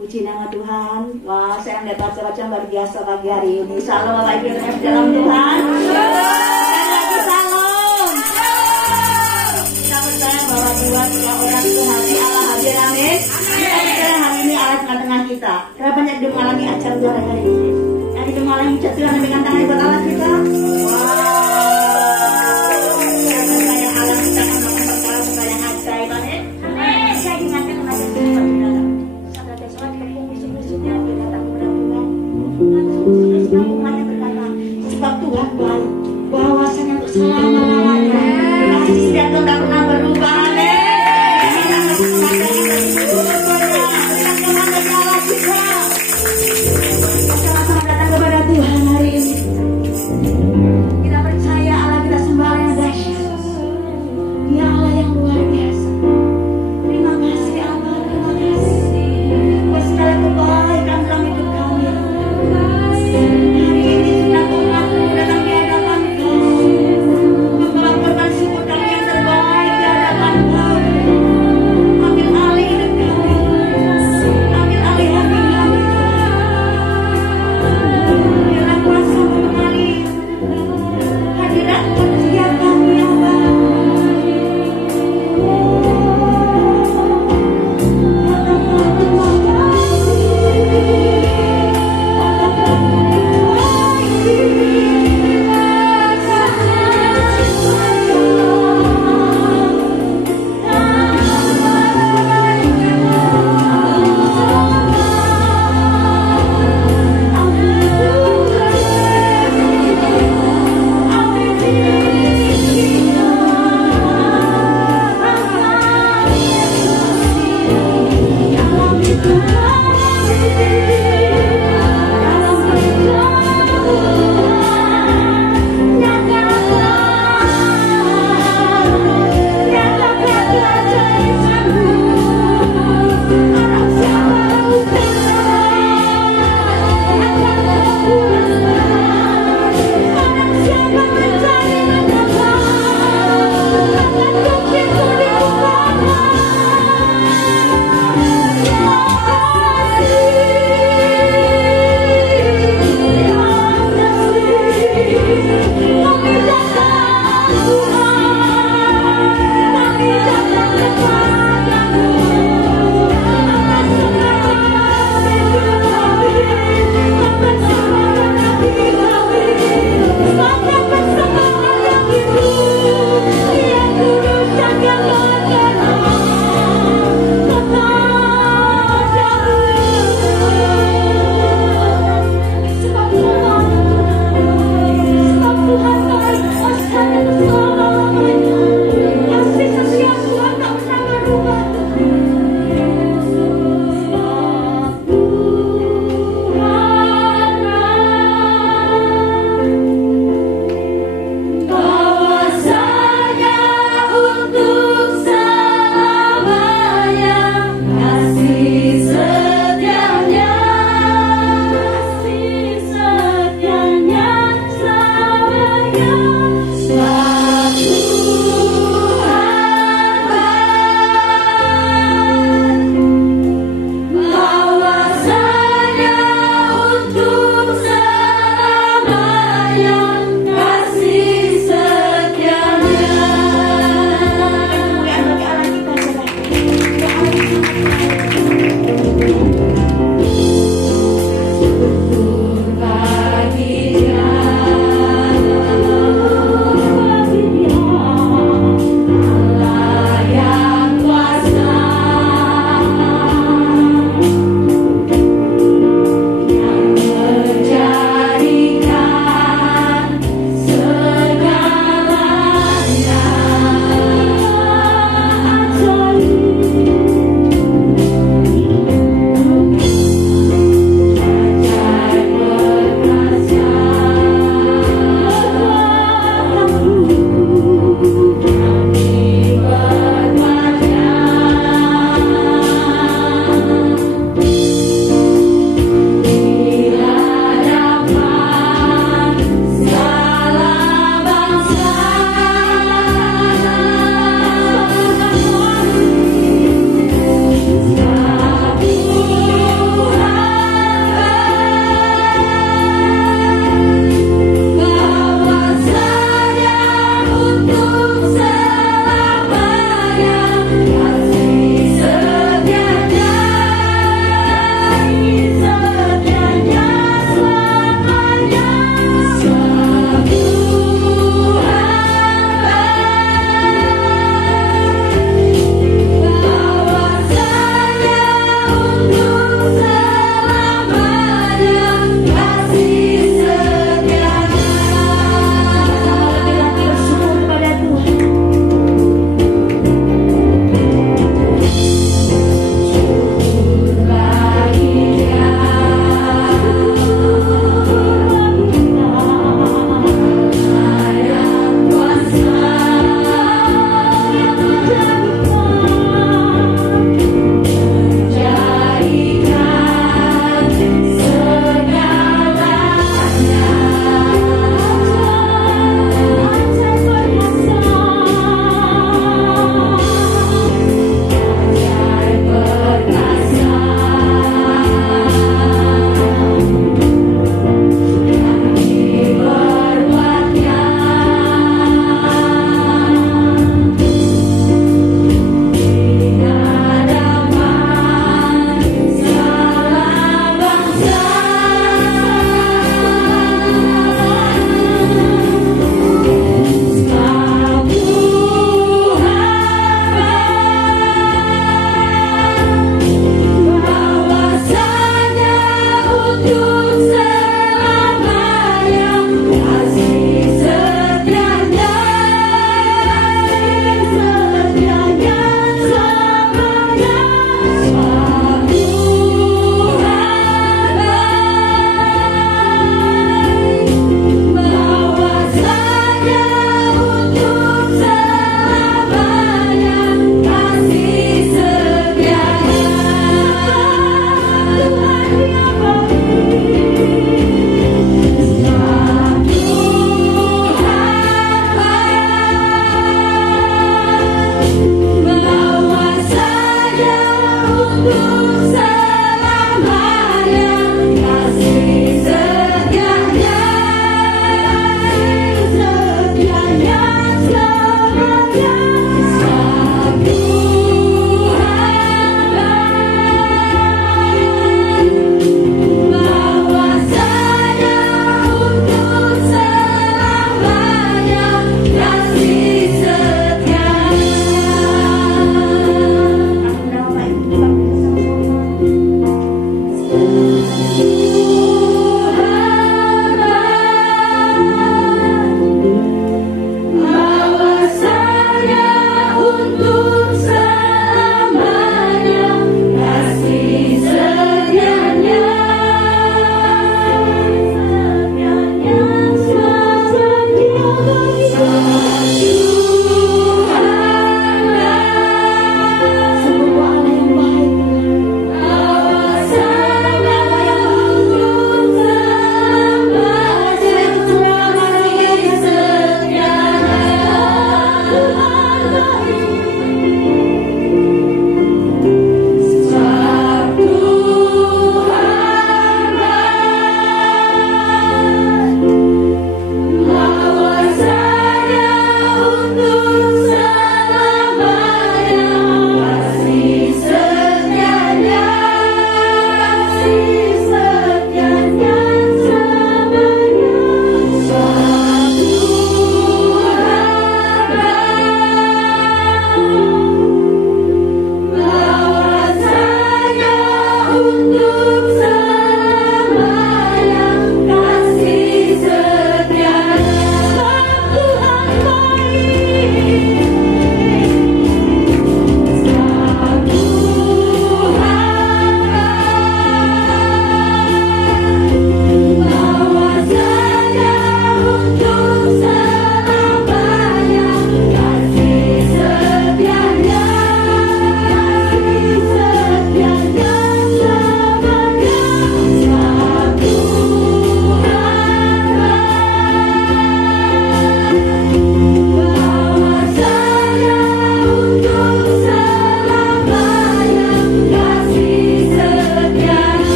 Puji nama Tuhan. Wah, saya melihat baca-baca luar biasa pagi hari ini. Salam Bapak Ibu yang dalam Tuhan. Salam. Kita percaya bahwa dua tiga orang itu hati Allah hadir, amin. Kita percaya hari ini Allah tengah-tengah kita. Karena banyak yang mengalami acara luar hari ini. Yang itu mengalami jatuhan dengan tangan buat Allah kita. Saya percaya Allah kita akan melakukan perkara-perkara yang ajaib, amin. Saya ingatkan kepada kita. Umatnya berkata, sebab Tuhan baik, bahwasanya untuk selama-lamanya kasih setia Tuhan tak pernah berubah. Sama-sama datang kepada Tuhan hari ini.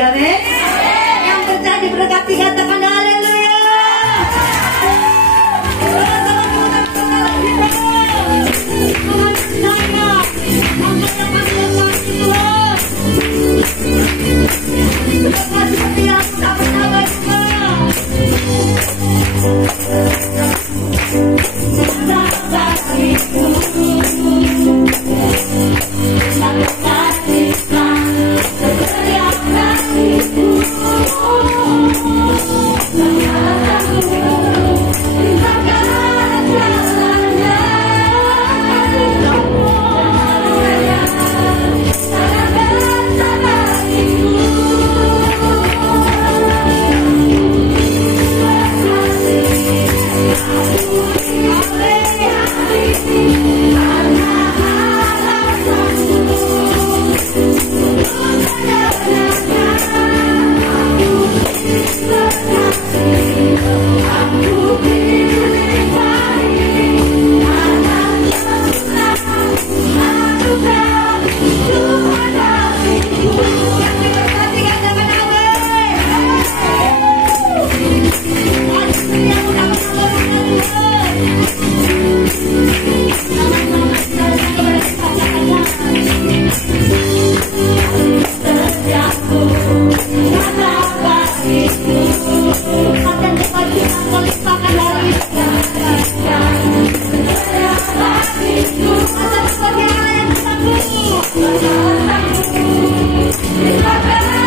Amin. Yang percaya diberkati katakan haleluya. Terima kasih.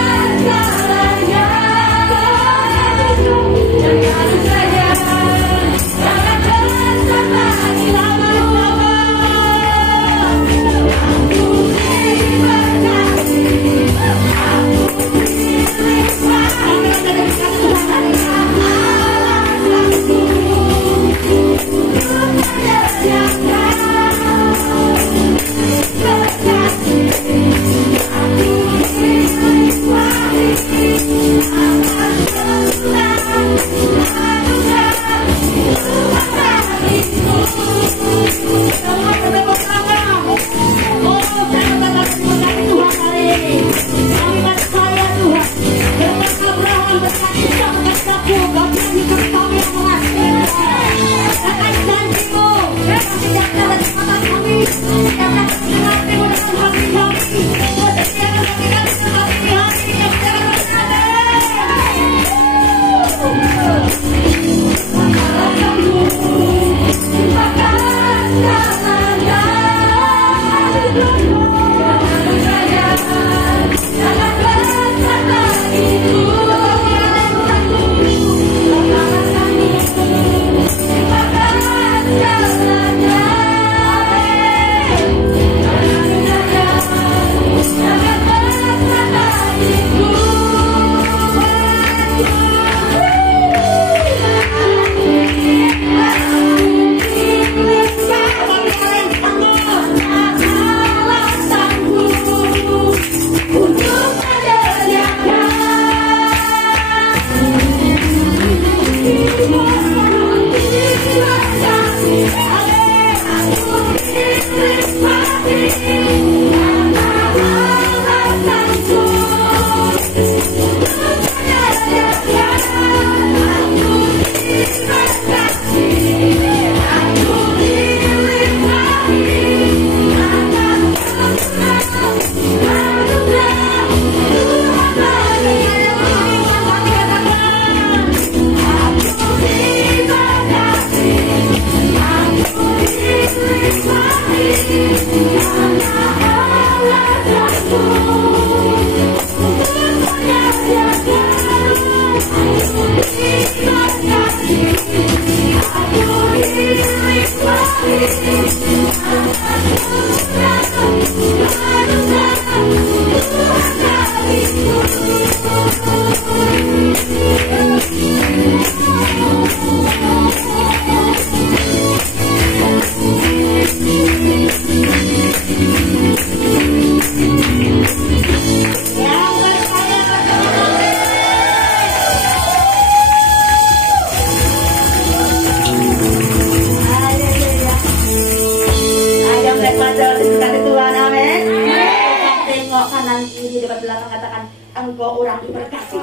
Engkau orang diberkati.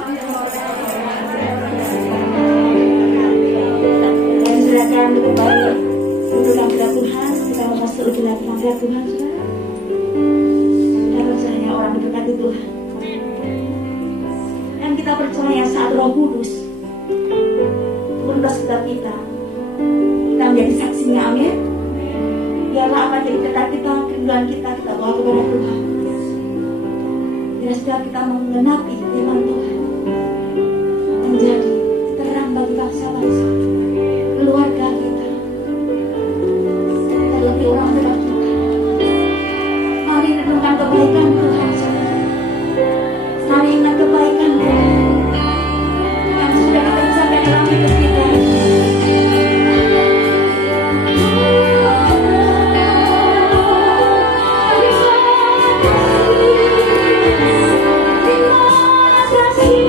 Dan silakan kembali duduk dalam hadirat Tuhan. Kita mau masuk lebih lagi dalam hadirat Tuhan, saudara. Kita percaya orang diberkati Tuhan. Dan kita percaya saat Roh Kudus turun ke sekitar kita, kita menjadi saksinya. Amin. Biarlah apa yang jadi kita, kerinduan kita bawa kepada Tuhan. Biar kita mengenapi firman Tuhan menjadi terang bagi bangsa-bangsa, keluarga kita, dan lebih orang dekat kita. Mari renungkan kebaikan Tuhan, saudara. Mari ingat kebaikan Tuhan yang sudah kita ucapkan dalam hidup kita. Terima kasih.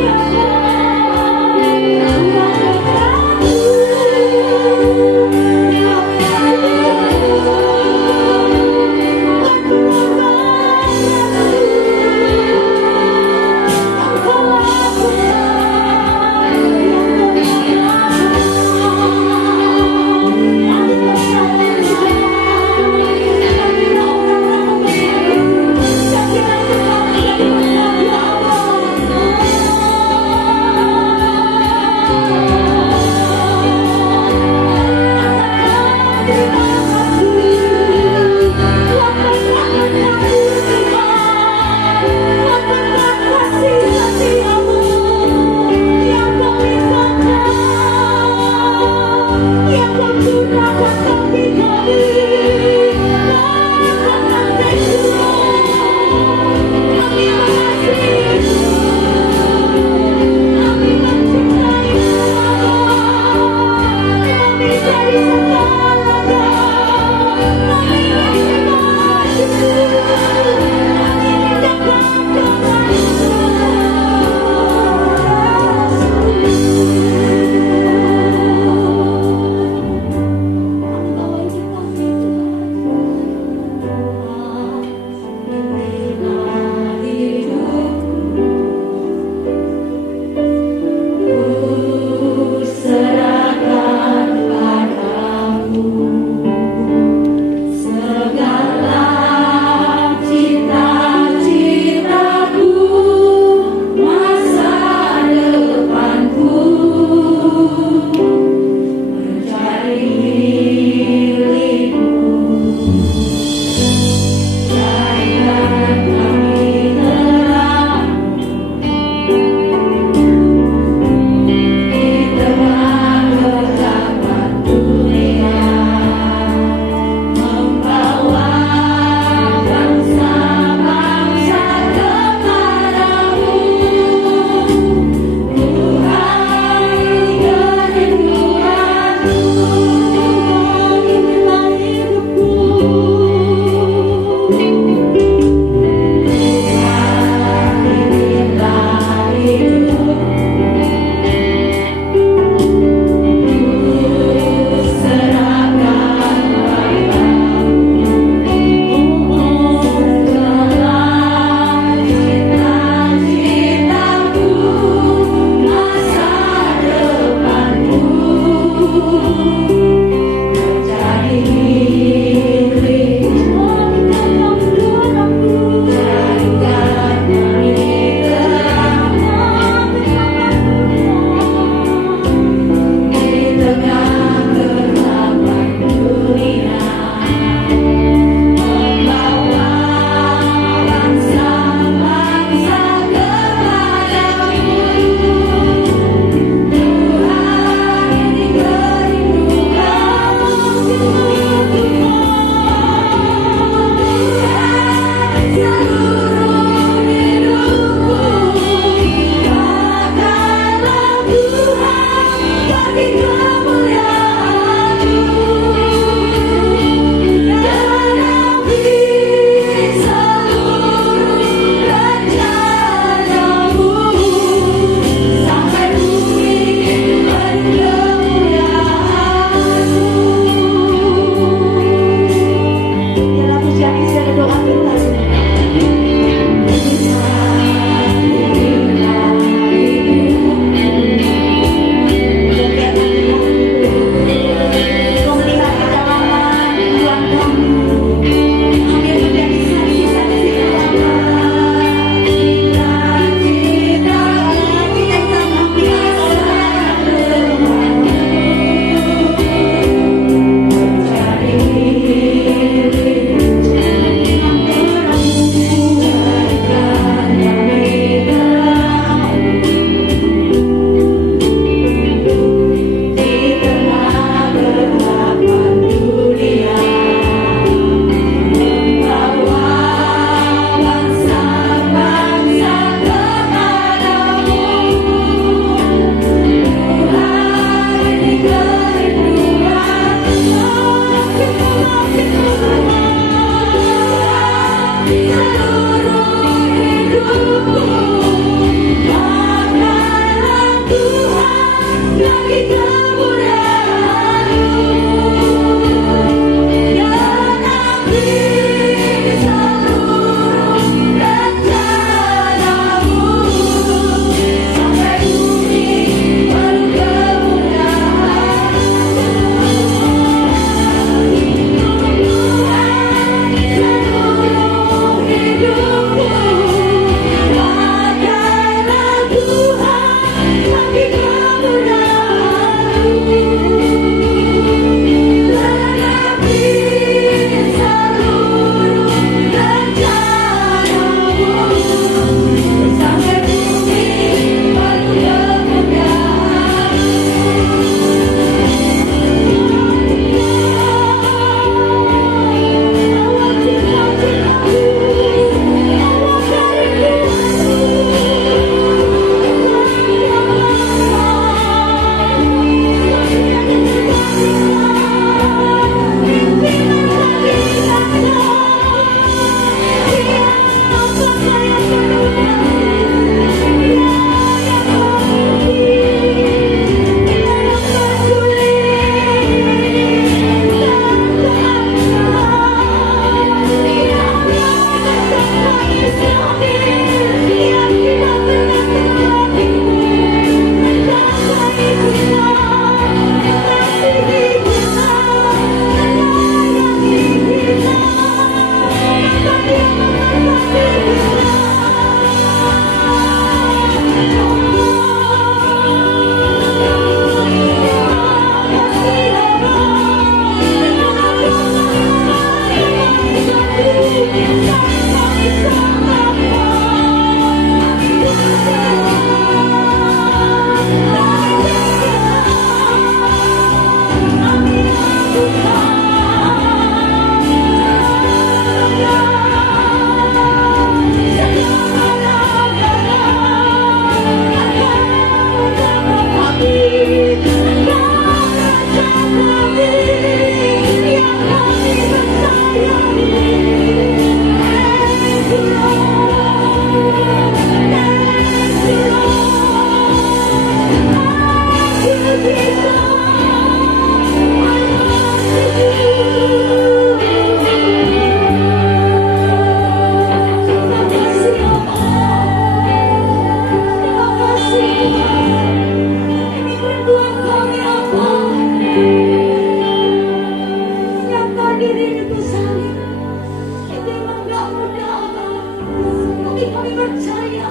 kami percaya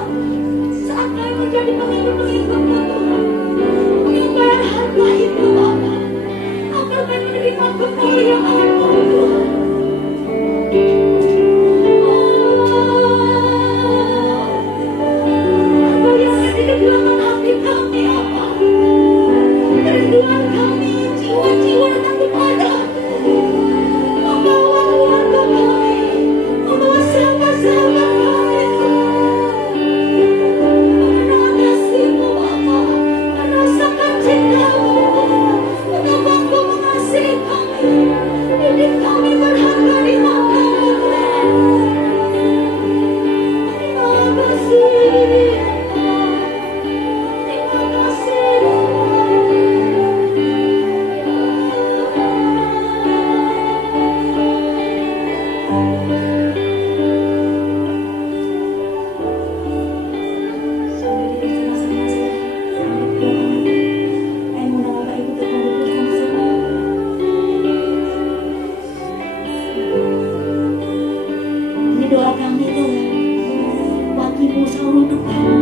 saat kami menjadi pengikut-pengikutmu Tuhan, membayar harga itu Bapa, agar kami menerima kemuliaan-Mu Tuhan. Apa yang ada di kedalaman hati kami apa? Kerinduan kami, jiwa-jiwa datang kepada-Mu, membawa keluarga kami, membawa sahabat-sahabat kami karena kasih-Mu Bapa, merasakan cinta-Mu, betapa Engkau mengasihi kami, didik kami berharga di mata-Mu Tuhan. Terima kasih Tuhan, terima kasih ini doa kami Tuhan, bagimu seluruh hidup kami.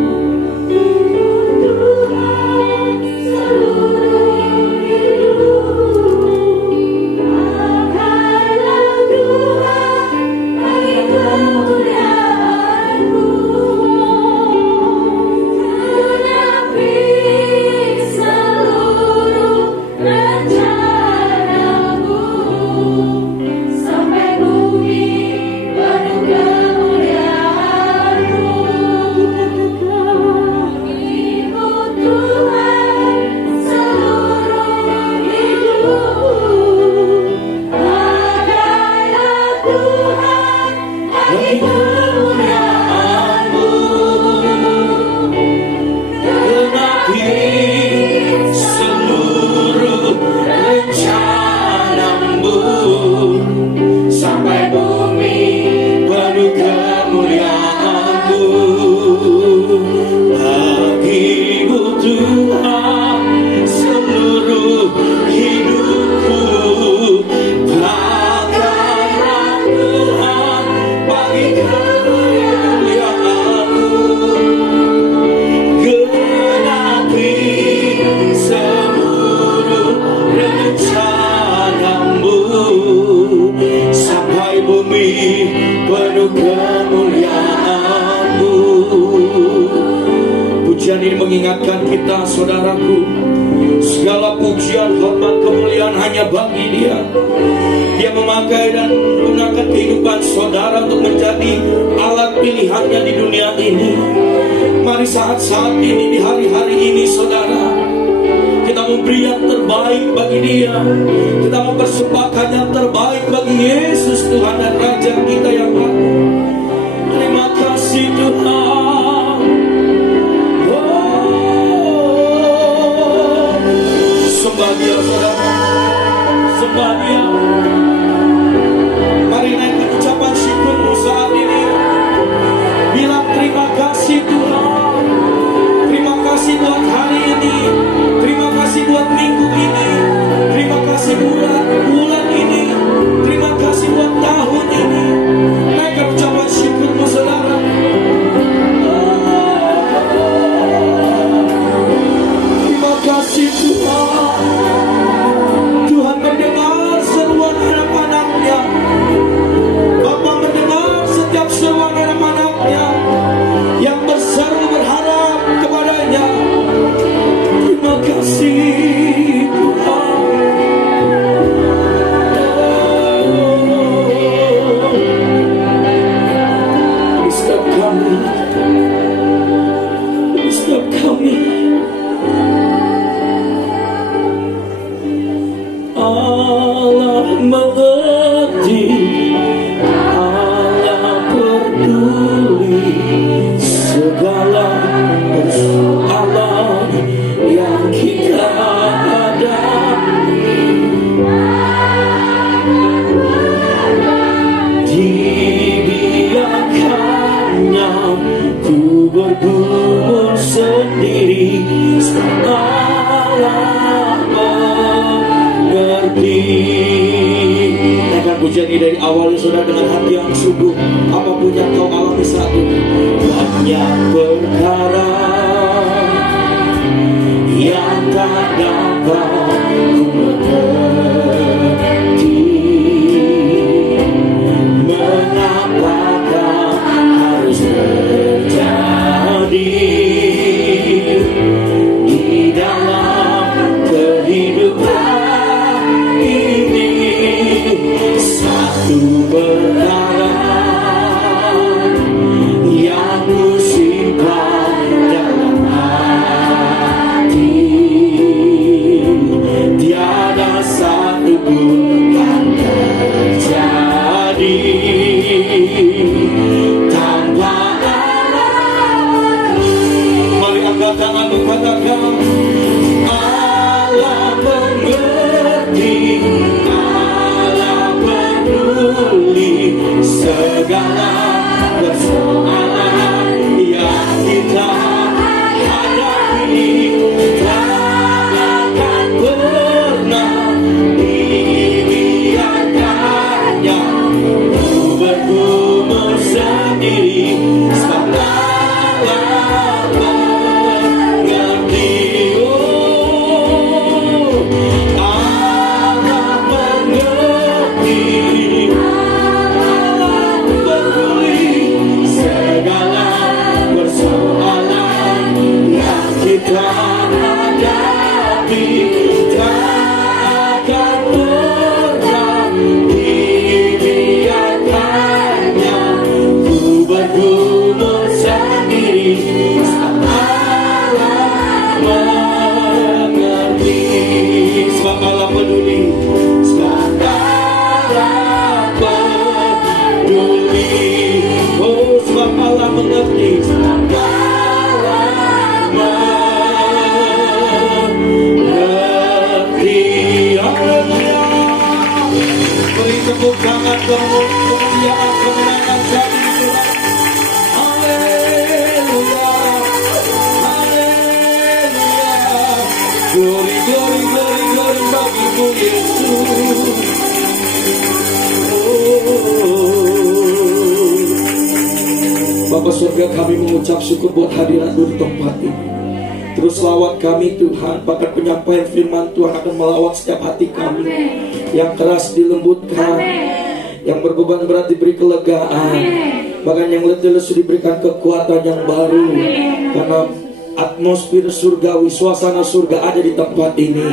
Tuhan seluruh hidup, pakailah Tuhan bagi kemuliaan-Mu, genapi seluruh rencana-Mu, sampai bumi penuh kemuliaan-Mu. Bagimu Tuhan seluruh hidup, pakailah Tuhan bagi kemuliaan-Mu, Genapi seluruh rencana-Mu, sampai bumi penuh kemuliaan-Mu. Bagimu Tuhan seluruh hidupku, pakailah Tuhan bagi kemuliaan-Mu, genapi seluruh rencana-Mu, sampai bumi penuh kemuliaan-Mu. Pujian ini mengingatkan kita, saudaraku, segala pujian, hormat, kemuliaan hanya bagi Dia. Dia memakai dan menggunakan kehidupan saudara untuk menjadi alat pilihannya di dunia ini. Mari saat-saat ini, di hari-hari ini, saudara, kita memberi yang terbaik bagi Dia. Kita mempersembahkan yang terbaik bagi Yesus Tuhan dan Raja kita yang agung. Terima kasih Tuhan. Oh, sembah Dia, saudara, sembah Dia. Mari naikkan ucapan syukurmu saat ini. Bilang terima kasih Tuhan. Terima kasih buat hari ini. Terima kasih buat minggu ini. Terima kasih buat bulan ini. Terima kasih buat tahun ini. Naikkan ucapan syukurmu, saudara. Terima kasih Tuhan. Tuhan mendengar seruan anak-anaknya. Bapa mendengar setiap seruan anak-anaknya yang berseru berharap kepadanya. Terima kasih Tuhan. Setiap kami, setiap kami, Allah mengerti, Allah peduli segala persoalan yang kita hadapi. Dibiarkannya ku bergumul sendiri, Allah mengerti. Naikkan pujian ini dari awal, saudara, dengan hati yang sungguh. Apapun yang kau alami saat ini, banyak perkara yang tak dapat mengerti. Mengapakah harus terjadi di dalam kehidupan ini? Satu perkara yang ku simpan dalam hati, tiada satu pun yang terjadi tanpa Allah. Mari angkat tanganmu, katakan Allah mengerti, Allah peduli segala persoalan yang kita hadapi. Tak akan pernah dibiarkannya ku bergumul sendiri, sebab Allah mengerti. Allah mengerti, Allah peduli segala persoalan yang kita hadapi. Tak akan pernah dibiarkannya ku bergumul sendiri, sebab Allah mengerti. Sebab Allah peduli, sebab Allah peduli. Oh, sebab Allah mengerti, sebab Allah mengerti. Haleluya. Beri tepuk tangan kemuliaan kemenangan bagi Tuhan. Haleluya. Haleluya. Glory, glory, glory, glory bagimu Yesus. Bapa surga, kami mengucap syukur buat hadirat-Mu di tempat ini. Terus lawat kami Tuhan, bahkan penyampaian firman Tuhan akan melawat setiap hati kami. Yang keras dilembutkan, yang berbeban berat diberi kelegaan, bahkan yang letih lesu diberikan kekuatan yang baru. Karena atmosfer surgawi, suasana surga ada di tempat ini.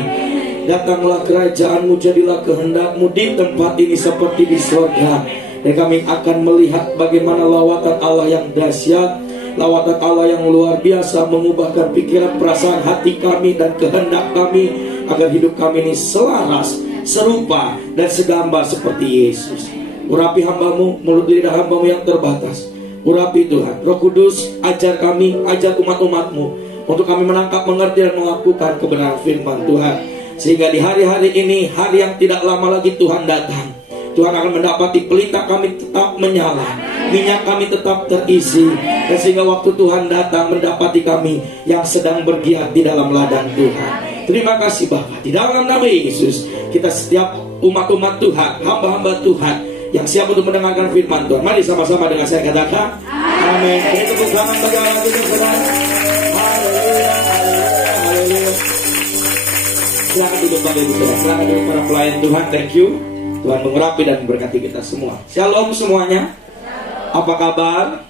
Datanglah kerajaan-Mu, jadilah kehendak-Mu di tempat ini seperti di surga. Dan kami akan melihat bagaimana lawatan Allah yang dahsyat, lawatan Allah yang luar biasa, mengubahkan pikiran, perasaan hati kami dan kehendak kami, agar hidup kami ini selaras, serupa dan segambar seperti Yesus. Urapi hamba-Mu, mulut lidah hamba-Mu yang terbatas. Urapi Tuhan, Roh Kudus, ajar kami, ajar umat-umat-Mu, untuk kami menangkap, mengerti dan melakukan kebenaran firman Tuhan. Sehingga di hari-hari ini, hari yang tidak lama lagi Tuhan datang, Tuhan akan mendapati pelita kami tetap menyala, minyak kami tetap terisi, dan sehingga waktu Tuhan datang mendapati kami yang sedang bergiat di dalam ladang Tuhan. Terima kasih Bapa, di dalam nama Yesus kita setiap umat-umat Tuhan, hamba-hamba Tuhan yang siap untuk mendengarkan firman Tuhan. Mari sama-sama dengan saya katakan amin. Kita tepuk tangan bagi Allah kita saudara. Haleluya, haleluya, haleluya. Silakan duduk Bapak Ibu Saudara, silakan duduk para pelayan Tuhan. Thank you. Tuhan mengurapi dan memberkati kita semua. Shalom semuanya. Apa kabar?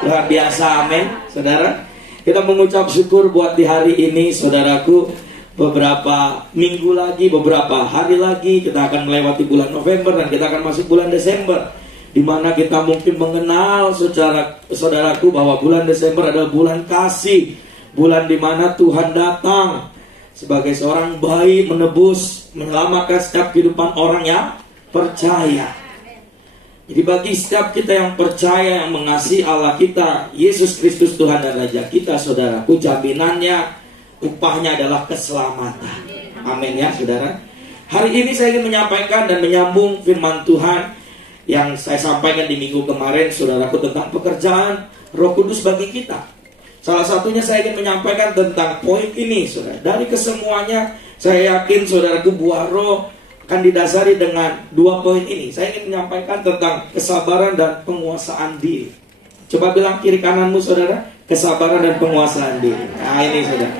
Luar biasa, amin. Saudara, kita mengucap syukur buat di hari ini, saudaraku. Beberapa minggu lagi, beberapa hari lagi kita akan melewati bulan November dan kita akan masuk bulan Desember, di mana kita mungkin mengenal secara saudaraku bahwa bulan Desember adalah bulan kasih, bulan di mana Tuhan datang sebagai seorang bayi menebus, menyelamatkan setiap kehidupan orang yang percaya. Jadi bagi setiap kita yang percaya, yang mengasihi Allah kita, Yesus Kristus Tuhan dan Raja kita, saudaraku, jaminannya, upahnya adalah keselamatan. Amin ya saudara. Hari ini saya ingin menyampaikan dan menyambung firman Tuhan yang saya sampaikan di minggu kemarin, saudaraku, tentang pekerjaan Roh Kudus bagi kita. Salah satunya saya ingin menyampaikan tentang poin ini, saudara. Dari kesemuanya, saya yakin saudaraku, buah roh akan didasari dengan 2 poin ini. Saya ingin menyampaikan tentang kesabaran dan penguasaan diri. Coba bilang kiri kananmu saudara, kesabaran dan penguasaan diri. Nah ini saudara,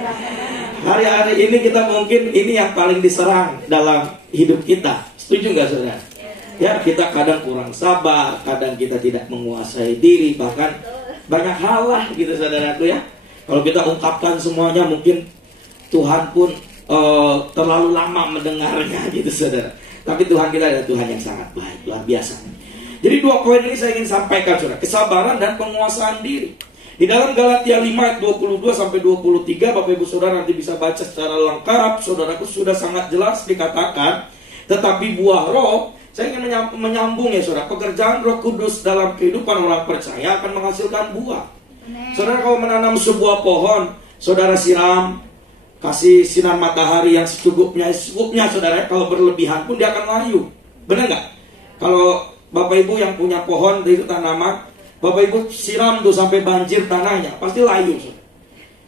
hari-hari ini kita mungkin ini yang paling diserang dalam hidup kita. Setuju nggak saudara? Ya, kita kadang kurang sabar, kadang kita tidak menguasai diri, bahkan banyak hal lah gitu saudaraku ya. Kalau kita ungkapkan semuanya mungkin Tuhan pun terlalu lama mendengarnya gitu saudara. Tapi Tuhan kita adalah Tuhan yang sangat baik, luar biasa. Jadi 2 poin ini saya ingin sampaikan saudara, kesabaran dan penguasaan diri. Di dalam Galatia 5 ayat 22 sampai 23, Bapak Ibu Saudara nanti bisa baca secara lengkap. Saudaraku, sudah sangat jelas dikatakan, tetapi buah roh, saya ingin menyambung ya saudara, pekerjaan Roh Kudus dalam kehidupan orang percaya akan menghasilkan buah. Saudara, kalau menanam sebuah pohon, saudara siram, kasih sinar matahari yang secukupnya saudara, kalau berlebihan pun dia akan layu. Benar nggak? Kalau Bapak Ibu yang punya pohon itu tanaman, Bapak Ibu siram tuh sampai banjir tanahnya, pasti layu.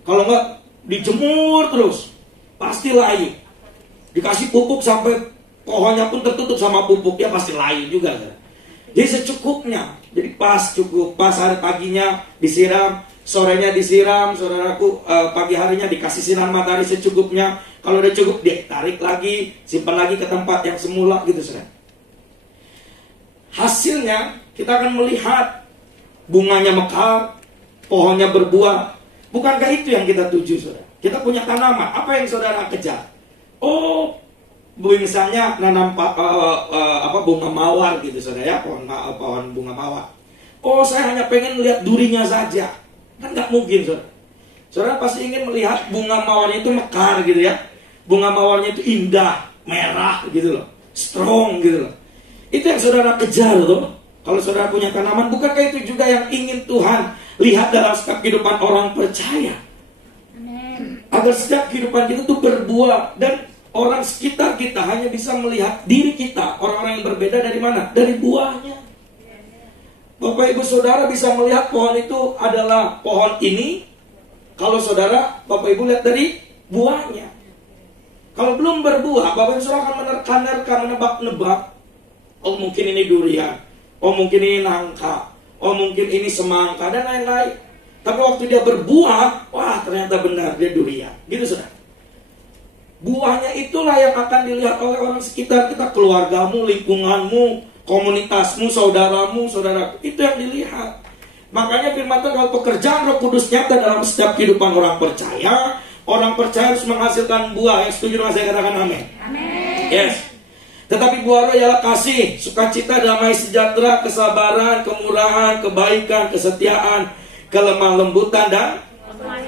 Kalau nggak dijemur terus, pasti layu. Dikasih pupuk sampai pohonnya pun tertutup sama pupuk, ya pasti layu juga. Jadi secukupnya, jadi pas cukup, pas hari paginya disiram, sorenya disiram, saudaraku, pagi harinya dikasih sinar matahari secukupnya. Kalau udah cukup, dia tarik lagi, simpan lagi ke tempat yang semula gitu saudara. Hasilnya kita akan melihat bunganya mekar, pohonnya berbuah. Bukankah itu yang kita tuju saudara? Kita punya tanaman, apa yang saudara kejar? Oh, misalnya nanam bunga mawar gitu saudara ya, pohon bunga mawar. Oh, saya hanya pengen lihat durinya saja. Kan nggak mungkin saudara. Saudara pasti ingin melihat bunga mawarnya itu mekar gitu ya. Bunga mawarnya itu indah, merah gitu loh, strong gitu loh. Itu yang saudara kejar loh. Kalau saudara punya tanaman, bukankah itu juga yang ingin Tuhan lihat dalam setiap kehidupan orang percaya? Amen. Agar setiap kehidupan kita itu berbuah, dan orang sekitar kita hanya bisa melihat diri kita, orang-orang yang berbeda dari mana? Dari buahnya. Bapak Ibu Saudara bisa melihat pohon itu adalah pohon ini, kalau saudara, Bapak Ibu lihat dari buahnya. Kalau belum berbuah, Bapak Ibu Saudara akan menerka-nerka, menebak-nebak. Oh mungkin ini durian, oh mungkin ini nangka, oh mungkin ini semangka, dan lain-lain. Tapi waktu dia berbuah, wah ternyata benar dia durian. Gitu saudara. Buahnya itulah yang akan dilihat oleh orang sekitar kita, keluargamu, lingkunganmu, komunitasmu, saudaramu, saudaraku. Itu yang dilihat. Makanya firman Tuhan, kalau pekerjaan Roh Kudus nyata dalam setiap kehidupan orang percaya harus menghasilkan buah. Yang setuju dengan saya katakan amin. Amin. Yes. Tetapi buah roh ialah kasih, sukacita, damai sejahtera, kesabaran, kemurahan, kebaikan, kesetiaan, kelemah lembutan, dan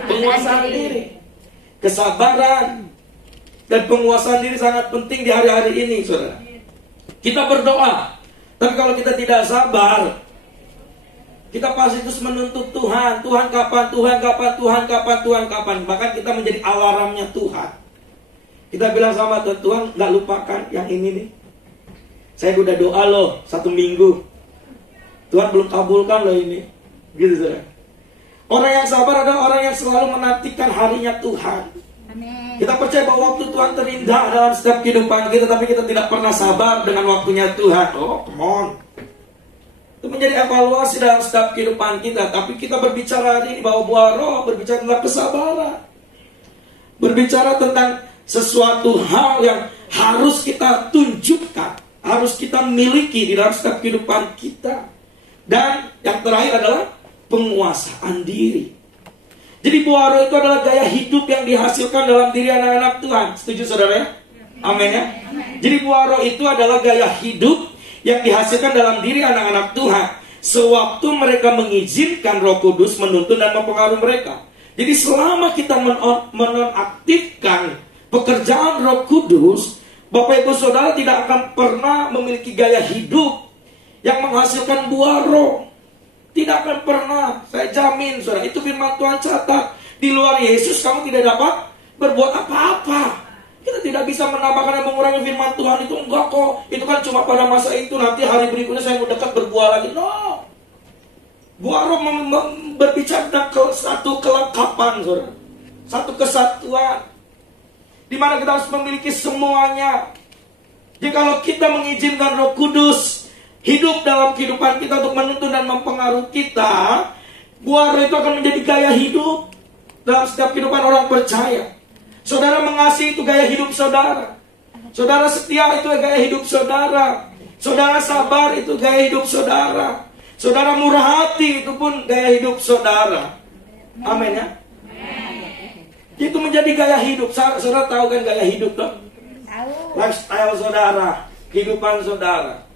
penguasaan diri. Kesabaran dan penguasaan diri sangat penting di hari-hari ini, saudara. Kita berdoa, tapi kalau kita tidak sabar, kita pasti terus menuntut Tuhan. Tuhan kapan, Tuhan kapan, Tuhan kapan, Tuhan kapan. Bahkan kita menjadi alarmnya Tuhan. Kita bilang sama Tuhan, Tuhan gak lupakan yang ini nih. Saya udah doa loh 1 minggu, Tuhan belum kabulkan loh ini. Gitu saudara. Orang yang sabar adalah orang yang selalu menantikan harinya Tuhan. Amen. Kita percaya bahwa waktu Tuhan terindah dalam setiap kehidupan kita, tapi kita tidak pernah sabar dengan waktunya Tuhan. Oh come on. Itu menjadi evaluasi dalam setiap kehidupan kita. Tapi kita berbicara hari ini bahwa buah roh berbicara tentang kesabaran, berbicara tentang sesuatu hal yang harus kita tunjukkan, harus kita miliki di dalam setiap kehidupan kita. Dan yang terakhir adalah penguasaan diri. Jadi buah roh itu adalah gaya hidup yang dihasilkan dalam diri anak-anak Tuhan. Setuju saudara ya? Amin ya? Jadi buah roh itu adalah gaya hidup yang dihasilkan dalam diri anak-anak Tuhan sewaktu mereka mengizinkan Roh Kudus menuntun dan mempengaruhi mereka. Jadi selama kita menonaktifkan pekerjaan Roh Kudus, Bapak Ibu Saudara tidak akan pernah memiliki gaya hidup yang menghasilkan buah roh. Tidak akan pernah, saya jamin saudara. Itu firman Tuhan catat. Di luar Yesus kamu tidak dapat berbuat apa-apa. Kita tidak bisa menambahkan dan mengurangi firman Tuhan itu. Enggak kok, itu kan cuma pada masa itu. Nanti hari berikutnya saya mau dekat berbuah lagi. No. Buah roh berbicara tentang satu kelengkapan saudara. Satu kesatuan, di mana kita harus memiliki semuanya. Jadi kalau kita mengizinkan Roh Kudus hidup dalam kehidupan kita untuk menuntun dan mempengaruhi kita, Buah roh itu akan menjadi gaya hidup dalam setiap kehidupan orang percaya. Saudara mengasihi itu gaya hidup saudara. Saudara setia itu gaya hidup saudara. Saudara sabar itu gaya hidup saudara. Saudara murah hati itu pun gaya hidup saudara. Amin ya. Itu menjadi gaya hidup. Saudara tahu kan gaya hidup tuh? Lifestyle saudara, kehidupan saudara.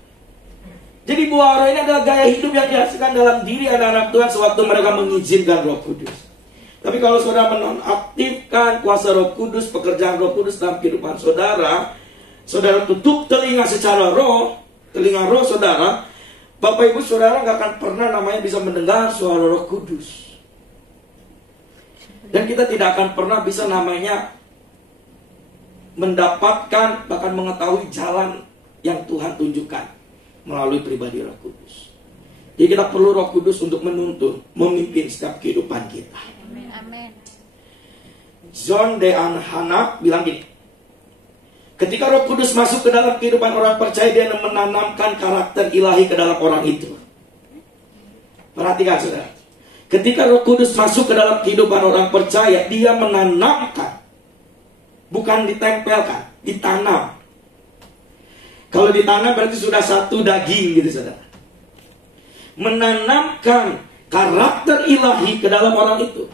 Jadi buah roh ini adalah gaya hidup yang dihasilkan dalam diri anak-anak Tuhan sewaktu mereka mengizinkan Roh Kudus. Tapi kalau saudara menonaktifkan kuasa Roh Kudus, pekerjaan Roh Kudus dalam kehidupan saudara, saudara tutup telinga secara roh, telinga roh saudara, Bapak Ibu saudara gak akan pernah namanya bisa mendengar suara Roh Kudus. Dan kita tidak akan pernah bisa namanya mendapatkan, bahkan mengetahui jalan yang Tuhan tunjukkan melalui pribadi Roh Kudus. Jadi kita perlu Roh Kudus untuk menuntun, memimpin setiap kehidupan kita. Amin. John D. Hanak bilang gini, ketika Roh Kudus masuk ke dalam kehidupan orang percaya, dia menanamkan karakter ilahi ke dalam orang itu. Perhatikan saudara, ketika Roh Kudus masuk ke dalam kehidupan orang percaya, dia menanamkan, bukan ditempelkan, ditanam. Kalau ditanam berarti sudah satu daging gitu saudara. Menanamkan karakter ilahi ke dalam orang itu.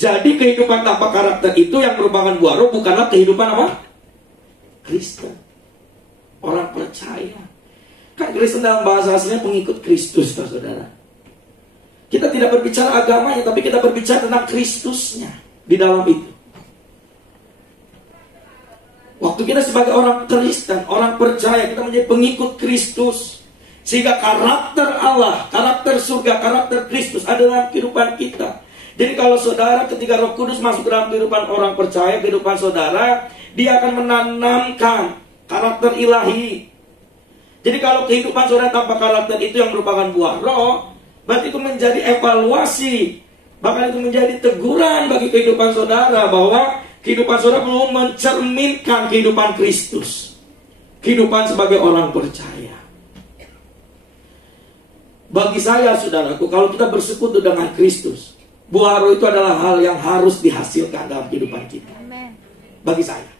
Jadi kehidupan tanpa karakter itu yang merupakan buah roh bukanlah kehidupan apa? Kristen. Orang percaya. Kan Kristen dalam bahasa aslinya pengikut Kristus saudara. Kita tidak berbicara agamanya, tapi kita berbicara tentang Kristusnya di dalam itu. Waktu kita sebagai orang Kristen, orang percaya, kita menjadi pengikut Kristus. Sehingga karakter Allah, karakter surga, karakter Kristus ada dalam kehidupan kita. Jadi kalau saudara ketika Roh Kudus masuk ke dalam kehidupan orang percaya, kehidupan saudara, dia akan menanamkan karakter ilahi. Jadi kalau kehidupan saudara tanpa karakter itu yang merupakan buah roh, berarti itu menjadi evaluasi. Bahkan itu menjadi teguran bagi kehidupan saudara bahwa kehidupan saudara perlu mencerminkan kehidupan Kristus. Kehidupan sebagai orang percaya. Bagi saya saudaraku, kalau kita bersekutu dengan Kristus, buah roh itu adalah hal yang harus dihasilkan dalam kehidupan kita. Amen. Bagi saya.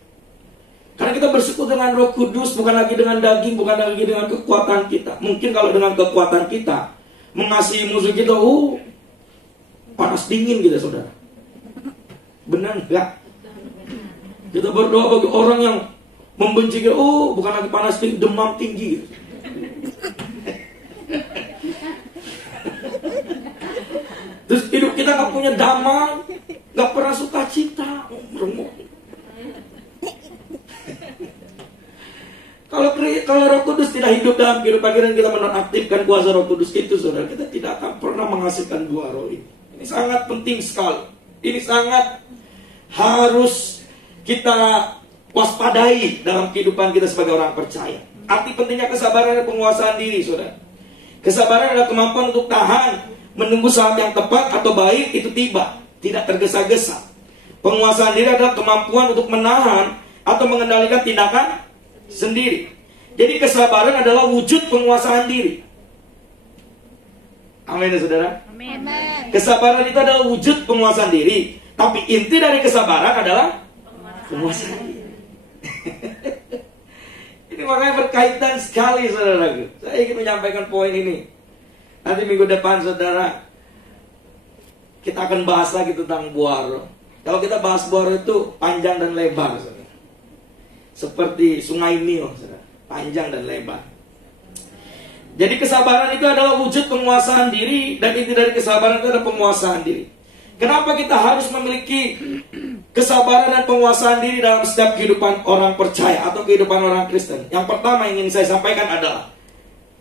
Karena kita bersekutu dengan Roh Kudus, bukan lagi dengan daging, bukan lagi dengan kekuatan kita. Mungkin kalau dengan kekuatan kita mengasihi musuh kita, panas dingin gitu saudara. Benar enggak? Kita berdoa bagi orang yang membenci kita, bukan lagi panas tinggi, demam tinggi. Terus hidup kita gak punya damai, gak pernah suka cita. Kalau Roh Kudus tidak hidup dalam kehidupan kita, kita menonaktifkan kuasa Roh Kudus itu, saudara, kita tidak akan pernah menghasilkan buah roh ini. Ini sangat penting sekali. Ini sangat harus kita waspadai dalam kehidupan kita sebagai orang percaya. Arti pentingnya kesabaran dan penguasaan diri, saudara. Kesabaran adalah kemampuan untuk tahan, menunggu saat yang tepat atau baik itu tiba, tidak tergesa-gesa. Penguasaan diri adalah kemampuan untuk menahan atau mengendalikan tindakan sendiri. Jadi kesabaran adalah wujud penguasaan diri. Amin ya saudara. Amin. Kesabaran itu adalah wujud penguasaan diri, tapi inti dari kesabaran adalah penguasaan diri. Ini makanya berkaitan sekali saudara. Saya ingin menyampaikan poin ini. Nanti minggu depan saudara, kita akan bahas lagi tentang buah roh. Kalau kita bahas buah roh itu panjang dan lebar saudara. Seperti sungai Nil saudara, panjang dan lebar. Jadi kesabaran itu adalah wujud penguasaan diri, dan inti dari kesabaran itu adalah penguasaan diri. Kenapa kita harus memiliki kesabaran dan penguasaan diri dalam setiap kehidupan orang percaya atau kehidupan orang Kristen? Yang pertama yang ingin saya sampaikan adalah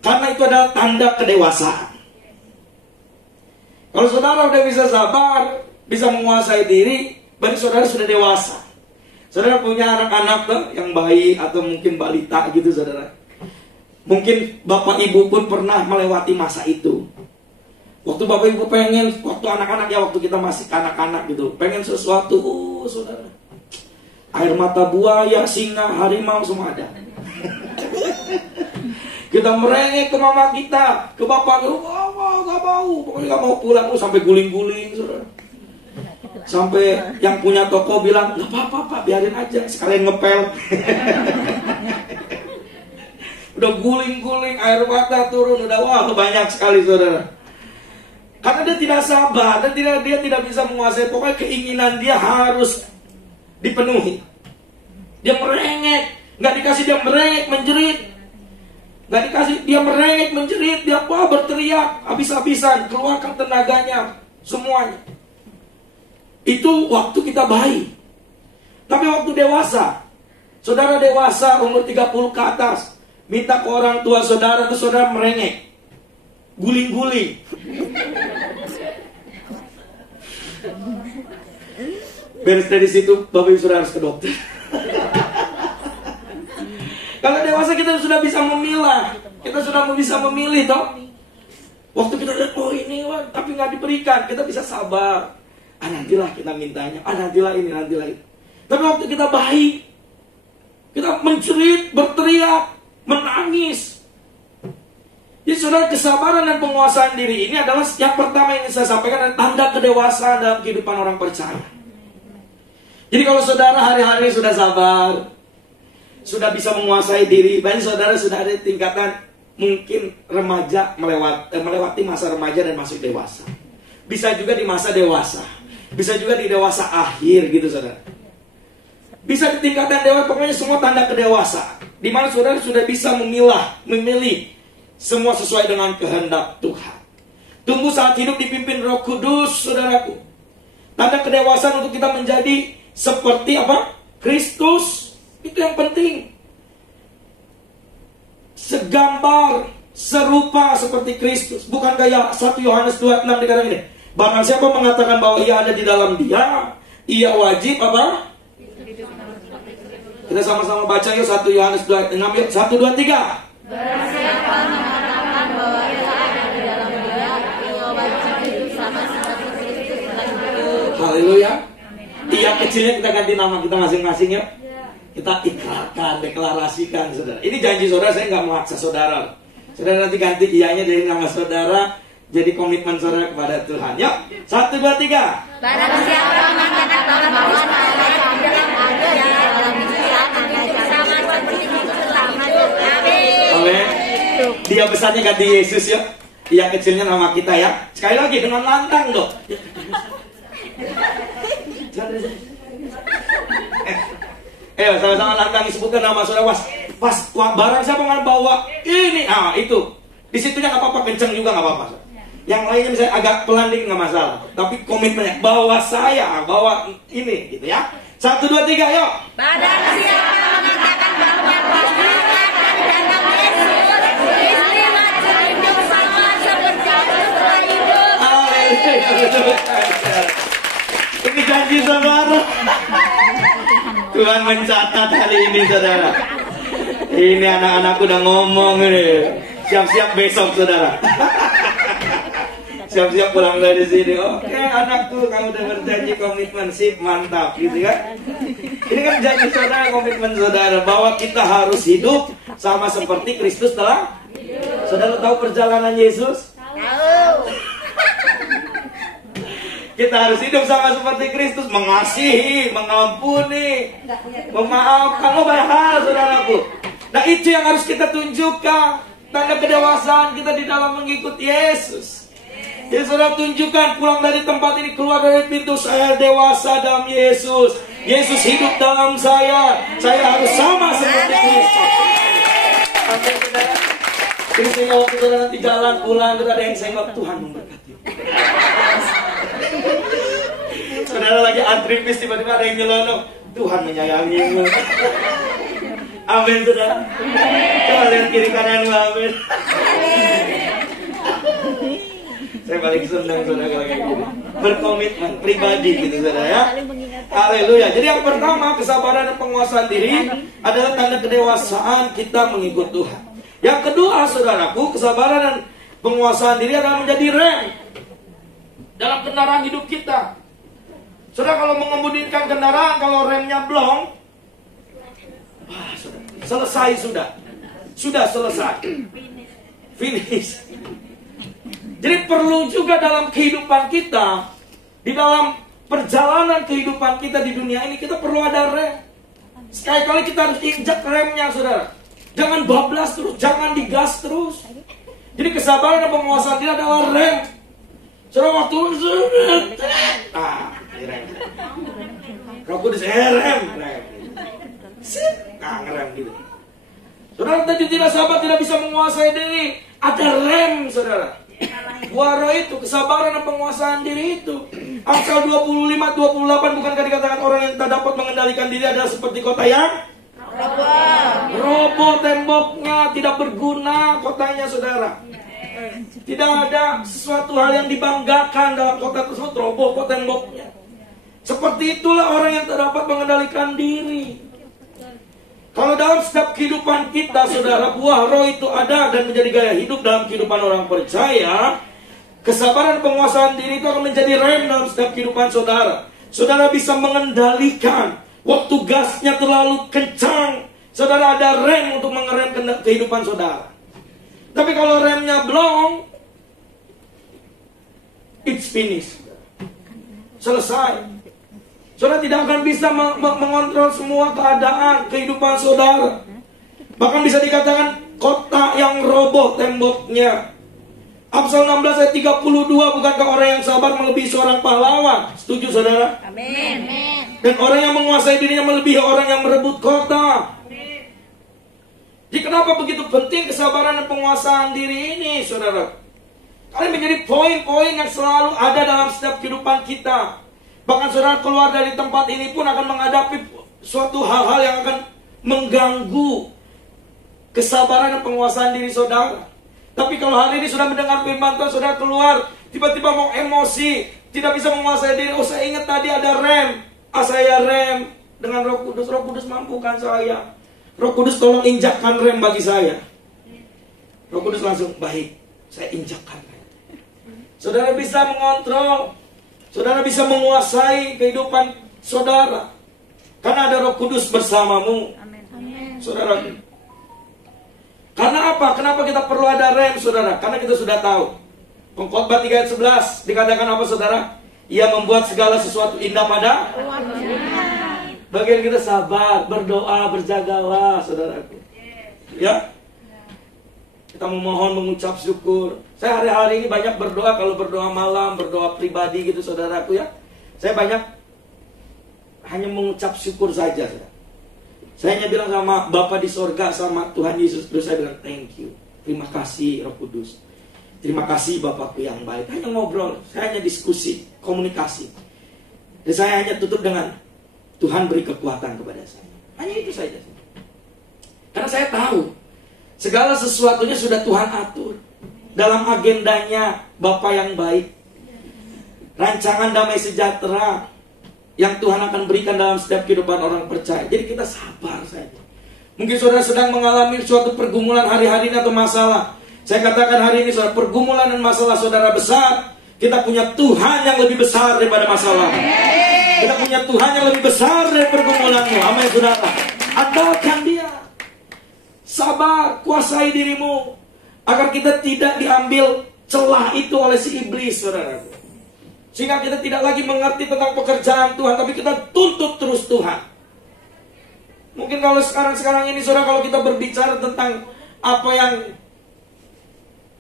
karena itu adalah tanda kedewasaan. Kalau saudara sudah bisa sabar, bisa menguasai diri, berarti saudara sudah dewasa. Saudara punya anak-anak tuh yang bayi atau mungkin balita gitu saudara. Mungkin bapak ibu pun pernah melewati masa itu. Waktu bapak ibu pengen, waktu anak-anak ya, waktu kita masih anak-anak gitu, pengen sesuatu, saudara, air mata buaya, singa, harimau semua ada. Kita merengek ke mama kita, ke bapak, nggak mau, pokoknya nggak mau pulang. Sampai guling-guling, saudara. Sampai yang punya toko bilang, nggak apa-apa Pak, biarin aja, sekalian ngepel. Udah guling-guling, air mata turun, udah wah banyak sekali saudara. Karena dia tidak sabar dan dia tidak bisa menguasai. Pokoknya keinginan dia harus dipenuhi. Dia merengek, nggak dikasih dia merengek menjerit, nggak dikasih dia merengek menjerit, dia berteriak habis-habisan, keluarkan tenaganya semuanya. Itu waktu kita bayi. Tapi waktu dewasa, saudara dewasa umur 30 ke atas, minta ke orang tua saudara, itu saudara merengek, guling-guling. Beres dari situ, Bapak Ibu Saudara harus ke dokter. Kalau dewasa kita sudah bisa memilah, kita sudah bisa memilih toh. Waktu kita lihat, oh ini, tapi nggak diberikan, kita bisa sabar. Nantilah kita mintanya, nantilah ini, nantilah itu. Tapi waktu kita bayi, kita menjerit, berteriak, menangis. Jadi saudara, kesabaran dan penguasaan diri ini adalah yang pertama yang saya sampaikan, tanda kedewasaan dalam kehidupan orang percaya. Jadi kalau saudara hari-hari sudah sabar, sudah bisa menguasai diri, banyak saudara sudah ada tingkatan mungkin remaja melewati masa remaja dan masuk dewasa. Bisa juga di masa dewasa, bisa juga di dewasa akhir gitu saudara. Bisa di tingkatan dewasa, pokoknya semua tanda kedewasaan. Di mana saudara sudah bisa memilih semua sesuai dengan kehendak Tuhan. Tunggu saat hidup dipimpin Roh Kudus, saudaraku. Tanda kedewasaan untuk kita menjadi seperti apa? Kristus. Itu yang penting. Segambar, serupa seperti Kristus. Bukan kayak 1 Yohanes 2:6 dikatakan ini. Barang siapa mengatakan bahwa ia ada di dalam dia, ia wajib apa? Kita sama-sama baca yuk 1 Yohanes 2:6. 1, 2, 3. Barang siapa mengatakan bahwa ia ada di dalam dia, ia wajib hidup sama seperti Kristus telah hidup. Haleluya. Iya kecilnya kita ganti nama kita masing-masing ya. Kita ikrarkan, deklarasikan saudara. Ini janji saudara, saya nggak memaksa saudara. Saudara nanti ganti ianya dari nama saudara, jadi komitmen saudara kepada Tuhan. Yuk, 1, 2, 3. Barang siapa mengatakan bahwa saya di dalam dalam dia akan hidup sama seperti Kristus telah hidup. Amin. Amin. Dia besarnya ganti Yesus ya. Iya kecilnya nama kita ya. Sekali lagi dengan lantang dong. Ayo sama-sama lantang disebutkan nama saudara. Pas barang siapa bawa ini, itu di situnya nggak apa-apa, kenceng juga nggak apa-apa. Yang lainnya misalnya agak pelan dikit nggak masalah, tapi komitmennya bawa saya, bawa ini gitu ya. 1, 2, 3, yuk. Barang siapa mengatakan bahwa dia akan datang Yesus, istri wajib hidup sama seperti Kristus telah hidup. Ini janji saudara. Tuhan mencatat hari ini saudara. Ini anak-anakku udah ngomong ini. Siap-siap besok saudara. Siap-siap pulang dari sini. Oke anakku, kamu udah berjanji komitmen, sip, mantap gitu kan. Ini kan janji saudara, komitmen saudara, bahwa kita harus hidup sama seperti Kristus telah. Saudara tahu perjalanan Yesus? Tahu. Kita harus hidup sama seperti Kristus, mengasihi, mengampuni, memaafkan, banyak hal saudaraku. Nah itu yang harus kita tunjukkan, tanda kedewasaan kita di dalam mengikuti Yesus. Jadi saudara tunjukkan, pulang dari tempat ini, keluar dari pintu, saya dewasa dalam Yesus. Yesus hidup dalam saya harus sama seperti Kristus. Sampai saudara, ini sehingga waktu saudara nanti jalan pulang, kita ada yang senggok, Tuhan memberkati. Saudara lagi antri bis, tiba-tiba ada yang nyelonong, Tuhan menyayangimu. Amin saudara. Coba lihat kiri kananmu, amin. Saya paling senang saudara kalau kayak gini. Berkomitmen pribadi gitu saudara ya. Haleluya. Jadi yang pertama, kesabaran dan penguasaan diri adalah tanda kedewasaan kita mengikut Tuhan. Yang kedua saudaraku, kesabaran dan penguasaan diri adalah menjadi rem dalam kendaraan hidup kita. Saudara kalau mengemudikan kendaraan, kalau remnya blong, selesai sudah selesai, finish. Jadi perlu juga dalam kehidupan kita, di dalam perjalanan kehidupan kita di dunia ini, kita perlu ada rem. Sekali-kali kita harus injak remnya, saudara. Jangan bablas terus, jangan digas terus. Jadi kesabaran dan penguasaan diri adalah rem. Saudara waktu rem. Roh Kudus rem. Ngerem gitu. Saudara tadi tidak sabar, tidak bisa menguasai diri. Ada rem, saudara. Buah roh itu, kesabaran dan penguasaan diri itu. Amsal 25:28, bukankah dikatakan orang yang tak dapat mengendalikan diri adalah seperti kota yang roboh, temboknya tidak berguna kotanya, saudara. Tidak ada sesuatu hal yang dibanggakan dalam kota tersebut, roboh kok temboknya. Seperti itulah orang yang tak dapat mengendalikan diri. Kalau dalam setiap kehidupan kita, saudara, buah roh itu ada dan menjadi gaya hidup dalam kehidupan orang percaya, kesabaran dan penguasaan diri itu akan menjadi rem dalam setiap kehidupan saudara. Saudara bisa mengendalikan. Waktu gasnya terlalu kencang, saudara ada rem untuk mengerem kehidupan saudara. Tapi kalau remnya blong, it's finished. Selesai. Saudara tidak akan bisa mengontrol semua keadaan kehidupan saudara. Bahkan bisa dikatakan kota yang roboh temboknya. Amsal 16 ayat 32, bukankah orang yang sabar melebihi seorang pahlawan? Setuju, saudara? Amin. Dan orang yang menguasai dirinya melebihi orang yang merebut kota. Jadi kenapa begitu penting kesabaran dan penguasaan diri ini, saudara? Karena menjadi poin-poin yang selalu ada dalam setiap kehidupan kita. Bahkan saudara keluar dari tempat ini pun akan menghadapi suatu hal-hal yang akan mengganggu kesabaran dan penguasaan diri saudara. Tapi kalau hari ini sudah mendengar firman Tuhan, saudara keluar, tiba-tiba mau emosi, tidak bisa menguasai diri. Oh, saya ingat tadi ada rem. Saya rem dengan Roh Kudus. Roh Kudus mampukan saya. Roh Kudus tolong injakkan rem bagi saya. Roh Kudus langsung, baik, saya injakkan rem. Saudara bisa mengontrol, saudara bisa menguasai kehidupan saudara. Karena ada Roh Kudus bersamamu. Amin. Saudara. Karena apa? Kenapa kita perlu ada rem, saudara? Karena kita sudah tahu. Pengkhotbah 3 ayat 11 dikatakan apa, saudara? Ia membuat segala sesuatu indah pada bagian kita sabar, berdoa, berjagalah, saudaraku. Ya. Kita memohon, mengucap syukur. Saya hari-hari ini banyak berdoa, kalau berdoa malam, berdoa pribadi gitu, saudaraku ya. Saya banyak hanya mengucap syukur saja, saudara. Saya hanya bilang sama Bapa di sorga, sama Tuhan Yesus, terus saya bilang thank you, terima kasih Roh Kudus, terima kasih Bapakku yang baik. Hanya ngobrol, saya hanya diskusi, komunikasi. Dan saya hanya tutup dengan Tuhan beri kekuatan kepada saya. Hanya itu saja. Karena saya tahu segala sesuatunya sudah Tuhan atur dalam agendanya Bapa yang baik. Rancangan damai sejahtera yang Tuhan akan berikan dalam setiap kehidupan orang percaya. Jadi kita sabar saja. Mungkin saudara sedang mengalami suatu pergumulan hari-hari ini atau masalah. Saya katakan hari ini saudara, pergumulan dan masalah saudara besar. Kita punya Tuhan yang lebih besar daripada masalah. Kita punya Tuhan yang lebih besar dari pergumulanmu. Amin, saudara. Andalkan Dia. Sabar, kuasai dirimu agar kita tidak diambil celah itu oleh si iblis, saudara. Sehingga kita tidak lagi mengerti tentang pekerjaan Tuhan, tapi kita tuntut terus Tuhan. Mungkin kalau sekarang ini, saudara, kalau kita berbicara tentang apa yang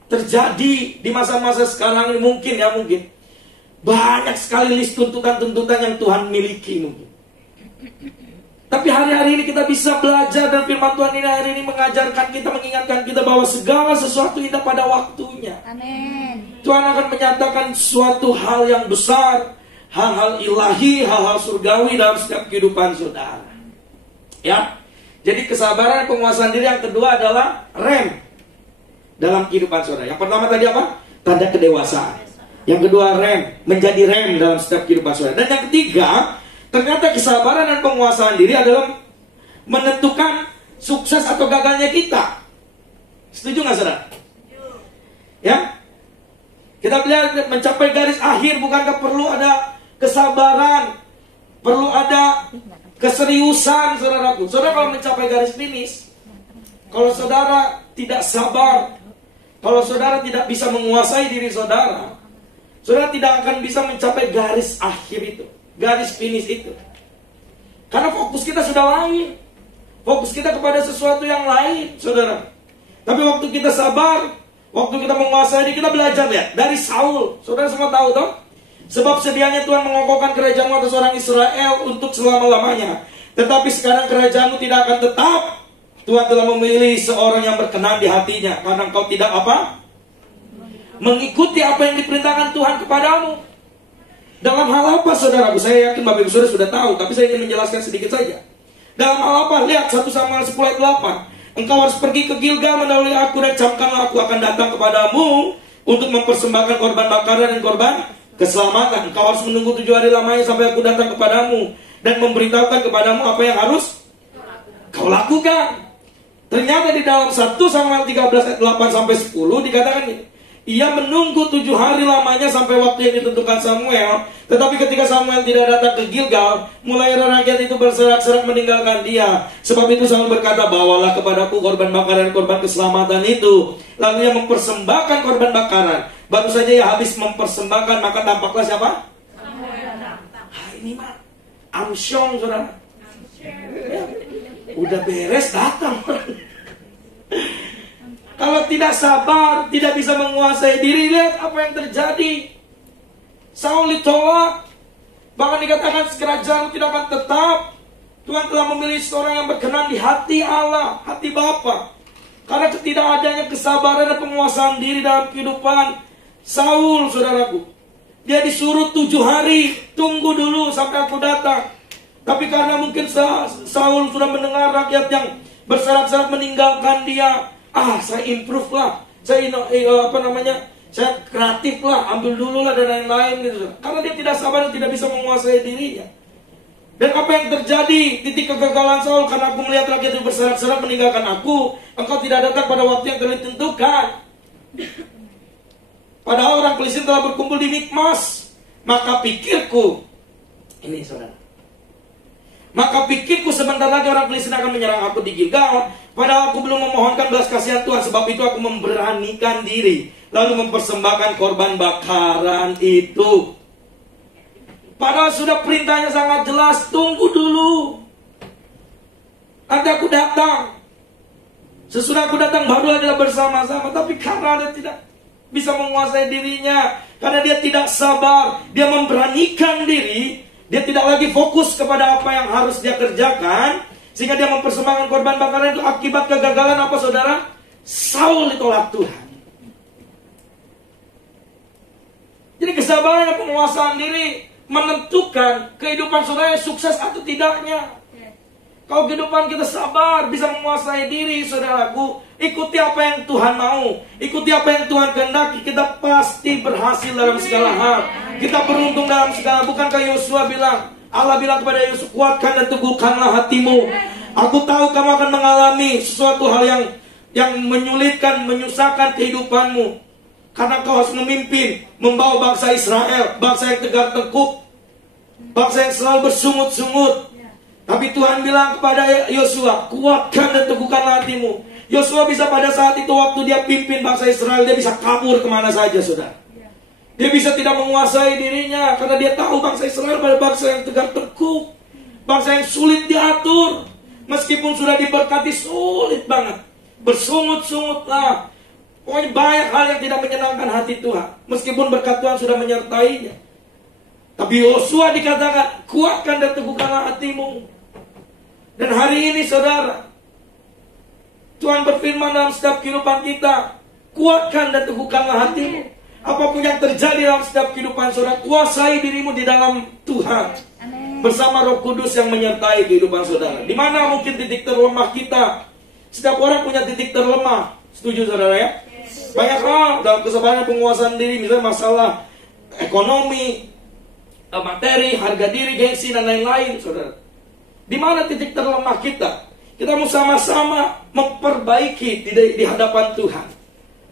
terjadi di masa-masa sekarang ini, mungkin banyak sekali list tuntutan-tuntutan yang Tuhan miliki mungkin. Tapi hari-hari ini kita bisa belajar, dan firman Tuhan ini hari ini mengajarkan kita, mengingatkan kita bahwa segala sesuatu indah pada waktunya. Amin. Tuhan akan menyatakan suatu hal yang besar, hal-hal ilahi, hal-hal surgawi dalam setiap kehidupan saudara. Ya, jadi kesabaran dan penguasaan diri yang kedua adalah rem dalam kehidupan saudara. Yang pertama tadi apa? Tanda kedewasaan. Yang kedua rem, menjadi rem dalam setiap kehidupan saudara. Dan yang ketiga, ternyata kesabaran dan penguasaan diri adalah menentukan sukses atau gagalnya kita. Setuju nggak, saudara? Ya, kita lihat mencapai garis akhir, bukankah perlu ada kesabaran, perlu ada keseriusan, saudaraku. Saudara kalau mencapai garis finish, kalau saudara tidak sabar, Kalau saudara tidak bisa menguasai diri saudara, saudara tidak akan bisa mencapai garis akhir itu, garis finish itu. Karena fokus kita sudah lain. Fokus kita kepada sesuatu yang lain, saudara. Tapi waktu kita sabar, waktu kita menguasai diri, kita belajar ya dari Saul. Saudara semua tahu toh? Sebab sedianya Tuhan mengokohkan kerajaan atas orang Israel untuk selama-lamanya. Tetapi sekarang kerajaanmu tidak akan tetap. Tuhan telah memilih seorang yang berkenan di hatinya. Karena engkau tidak apa? Mengikuti apa yang diperintahkan Tuhan kepadamu. Dalam hal apa, saudaraku? Saya yakin Bapak Ibu Saudara sudah tahu, tapi saya ingin menjelaskan sedikit saja. Dalam hal apa? Lihat 1 Samuel 10 ayat 8. Engkau harus pergi ke Gilgal mendahului aku, dan camkanlah aku akan datang kepadamu untuk mempersembahkan korban bakaran dan korban keselamatan. Engkau harus menunggu 7 hari lamanya sampai aku datang kepadamu dan memberitahukan kepadamu apa yang harus kau lakukan. Ternyata di dalam 1 Samuel 13 ayat 8 sampai 10 dikatakan ini, ia menunggu 7 hari lamanya sampai waktu yang ditentukan Samuel. Tetapi ketika Samuel tidak datang ke Gilgal, mulai rakyat itu berserak-serak meninggalkan dia. Sebab itu Samuel berkata, bawalah kepadaku korban bakaran dan korban keselamatan itu. Lalu ia mempersembahkan korban bakaran. Baru saja ia habis mempersembahkan, maka tampaklah siapa? Ini mah Amsyong, saudara. Ya, udah beres datang. Kalau tidak sabar, tidak bisa menguasai diri, lihat apa yang terjadi. Saul ditolak. Bahkan dikatakan kerajaan tidak akan tetap. Tuhan telah memilih seorang yang berkenan di hati Allah, hati Bapa. Karena ketidakadanya kesabaran dan penguasaan diri dalam kehidupan Saul, saudaraku. Dia disuruh 7 hari, tunggu dulu sampai aku datang. Tapi karena mungkin Saul sudah mendengar rakyat yang berserak-serak meninggalkan dia, saya improve lah, saya saya kreatif lah, ambil dulu lah dan lain-lain gitu. Karena dia tidak sabar dan tidak bisa menguasai dirinya. Dan apa yang terjadi? Titik kegagalan Saul, karena aku melihat rakyat itu berserak-serak meninggalkan aku, engkau tidak datang pada waktu yang telah ditentukan. Padahal orang Filistin telah berkumpul di Mikmas. Maka pikirku, ini saudara, maka pikirku sebentar lagi orang Filistin akan menyerang aku di Gilgal. Padahal aku belum memohonkan belas kasihan Tuhan. Sebab itu aku memberanikan diri, lalu mempersembahkan korban bakaran itu. Padahal sudah perintahnya sangat jelas, tunggu dulu, nanti aku datang. Sesudah aku datang baru adalah bersama-sama. Tapi karena dia tidak bisa menguasai dirinya, karena dia tidak sabar, dia memberanikan diri, dia tidak lagi fokus kepada apa yang harus dia kerjakan, sehingga dia mempersembahkan korban bakaran itu. Akibat kegagalan apa, saudara? Saul ditolak Tuhan. Jadi kesabaran dan penguasaan diri menentukan kehidupan saudara sukses atau tidaknya. Kalau kehidupan kita sabar, bisa menguasai diri, saudaraku, ikuti apa yang Tuhan mau, ikuti apa yang Tuhan kehendaki, kita pasti berhasil dalam segala hal. Kita beruntung dalam segala. Bukankah Yosua bilang, Allah bilang kepada Yosua, kuatkan dan teguhkanlah hatimu. Aku tahu kamu akan mengalami sesuatu hal yang menyulitkan, menyusahkan kehidupanmu. Karena kau harus memimpin, membawa bangsa Israel, bangsa yang tegar tengkuk, bangsa yang selalu bersungut-sungut. Tapi Tuhan bilang kepada Yosua, kuatkan dan teguhkanlah hatimu. Yosua bisa pada saat itu waktu dia pimpin bangsa Israel, dia bisa kabur kemana saja, saudara. Dia bisa tidak menguasai dirinya, karena dia tahu bangsa Israel pada bangsa yang tegar tengkuk, bangsa yang sulit diatur. Meskipun sudah diberkati, sulit banget, bersungut-sungut lah. Pokoknya banyak hal yang tidak menyenangkan hati Tuhan, meskipun berkat Tuhan sudah menyertainya. Tapi Yosua dikatakan, kuatkan dan teguhkanlah hatimu. Dan hari ini, saudara, Tuhan berfirman dalam setiap kehidupan kita, kuatkan dan teguhkanlah hatimu. Apapun yang terjadi dalam setiap kehidupan saudara, kuasai dirimu di dalam Tuhan. Amen. Bersama Roh Kudus yang menyertai kehidupan saudara. Di mana mungkin titik terlemah kita? Setiap orang punya titik terlemah. Setuju, saudara ya? Banyak hal dalam kesabaran penguasaan diri, misalnya masalah ekonomi, materi, harga diri, gengsi, dan lain-lain, saudara. Di mana titik terlemah kita? Kita mau sama-sama memperbaiki di hadapan Tuhan.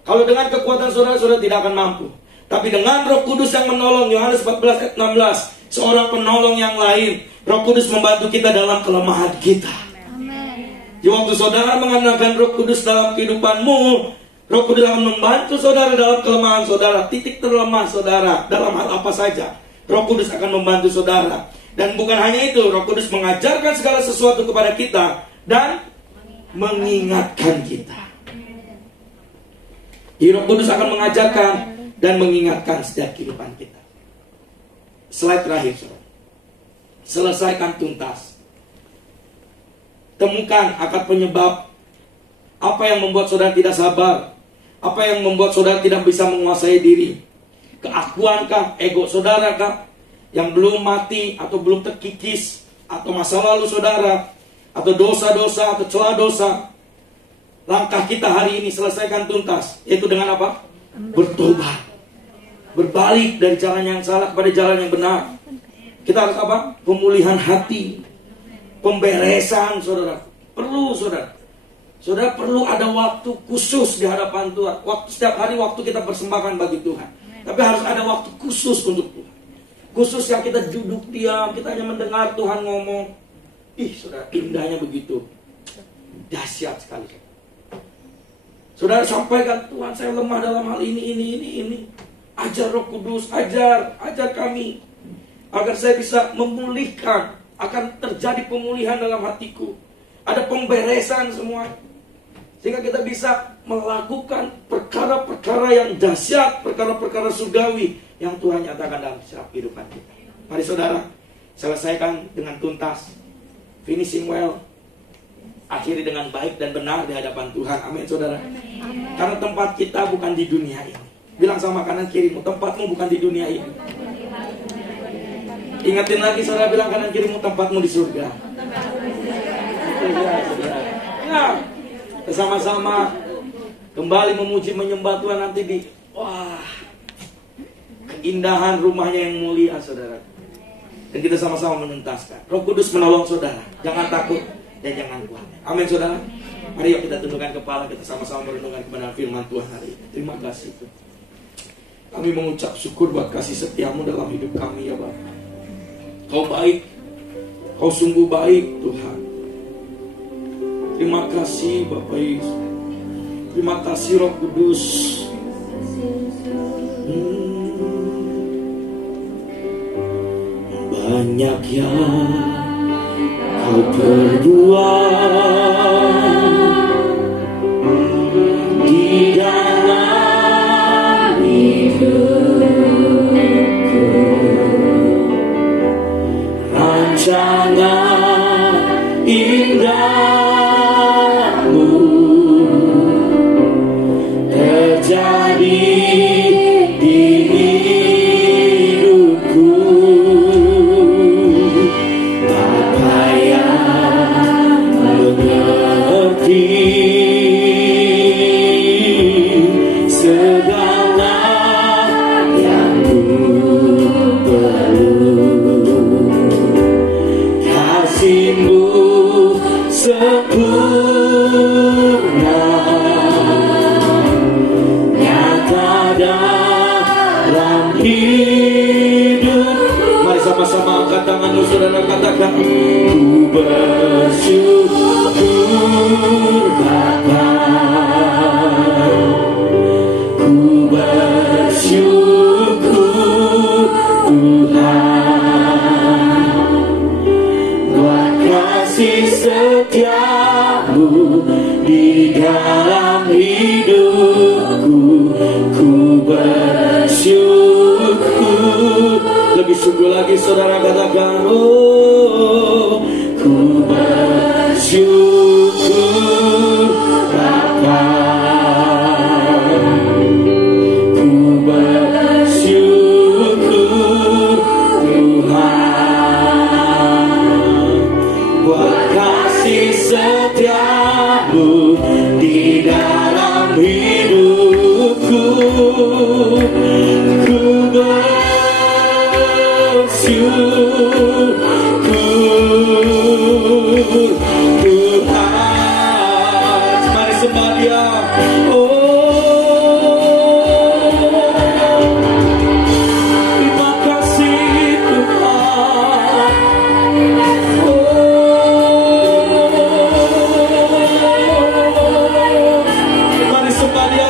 Kalau dengan kekuatan saudara tidak akan mampu. Tapi dengan Roh Kudus yang menolong, Yohanes 14 ayat 16, seorang penolong yang lain, Roh Kudus membantu kita dalam kelemahan kita. Amen. Di waktu saudara mengandalkan Roh Kudus dalam kehidupanmu, Roh Kudus akan membantu saudara dalam kelemahan saudara, titik terlemah saudara, dalam hal apa saja. Roh Kudus akan membantu saudara. Dan bukan hanya itu, Roh Kudus mengajarkan segala sesuatu kepada kita dan mengingatkan kita. Roh Kudus akan mengajarkan dan mengingatkan setiap kehidupan kita. Slide terakhir, saudara. Selesaikan tuntas. Temukan akar penyebab. Apa yang membuat saudara tidak sabar? Apa yang membuat saudara tidak bisa menguasai diri? Keakuankah, ego saudarakah yang belum mati atau belum terkikis? Atau masa lalu saudara? Atau dosa-dosa atau celah dosa? Langkah kita hari ini selesaikan tuntas. Yaitu dengan apa? Bertobat. Berbalik dari jalan yang salah kepada jalan yang benar. Kita harus apa? Pemulihan hati. Pemberesan saudara. Perlu saudara. Saudara perlu ada waktu khusus di hadapan Tuhan. Setiap hari waktu kita persembahkan bagi Tuhan. Tapi harus ada waktu khusus untuk Tuhan. Khusus yang kita duduk diam, kita hanya mendengar Tuhan ngomong. Ih saudara, indahnya begitu. Dahsyat sekali. Saudara sampaikan, Tuhan saya lemah dalam hal ini. Ajar Roh Kudus, ajar kami. Agar saya bisa memulihkan. Akan terjadi pemulihan dalam hatiku. Ada pemberesan semua. Sehingga kita bisa melakukan perkara-perkara yang dahsyat, perkara-perkara surgawi yang Tuhan nyatakan dalam setiap kehidupan kita. Mari saudara, selesaikan dengan tuntas. Finishing well. Akhiri dengan baik dan benar di hadapan Tuhan. Amin saudara. Amin. Karena tempat kita bukan di dunia ini. Bilang sama kanan kirimu, tempatmu bukan di dunia ini. Ingatin lagi saudara, bilang kanan kirimu, tempatmu di surga. Ya, bersama-sama kembali memuji menyembah Tuhan nanti di keindahan rumahnya yang mulia saudara. Dan kita sama-sama menuntaskan. Roh Kudus menolong saudara. Jangan takut dan jangan khawatir. Amin saudara. Mari yuk kita tundukkan kepala, kita sama-sama merenungkan kebenaran firman Tuhan hari ini. Terima kasih Tuhan. Kami mengucap syukur buat kasih setiamu dalam hidup kami ya Bapak. Kau baik, Kau sungguh baik Tuhan. Terima kasih Bapak Yesus. Terima kasih Roh Kudus. Banyak yang Kau perbuat di dalam hidupku. Rancangan indahmu terjadi di hidupku. Bapa yang mengerti segala yang ku perlu. Kasih-Mu sempurna nyata dalam hidup. Mari sama-sama angkat tanganmu saudara, katakan ku bersyukur Bapa, ku bersyukur Tuhan buat kasih setiamu di dalam hidupku. Ku bersyukur. Lebih sungguh lagi saudara katakan, oh ku bersyukur Bapa, ku bersyukur Tuhan buat kasih setiamu di dalam hidupku. Ku bersyukur Tuhan. Mari sembah Dia. Terima kasih Tuhan. Mari sembah Dia.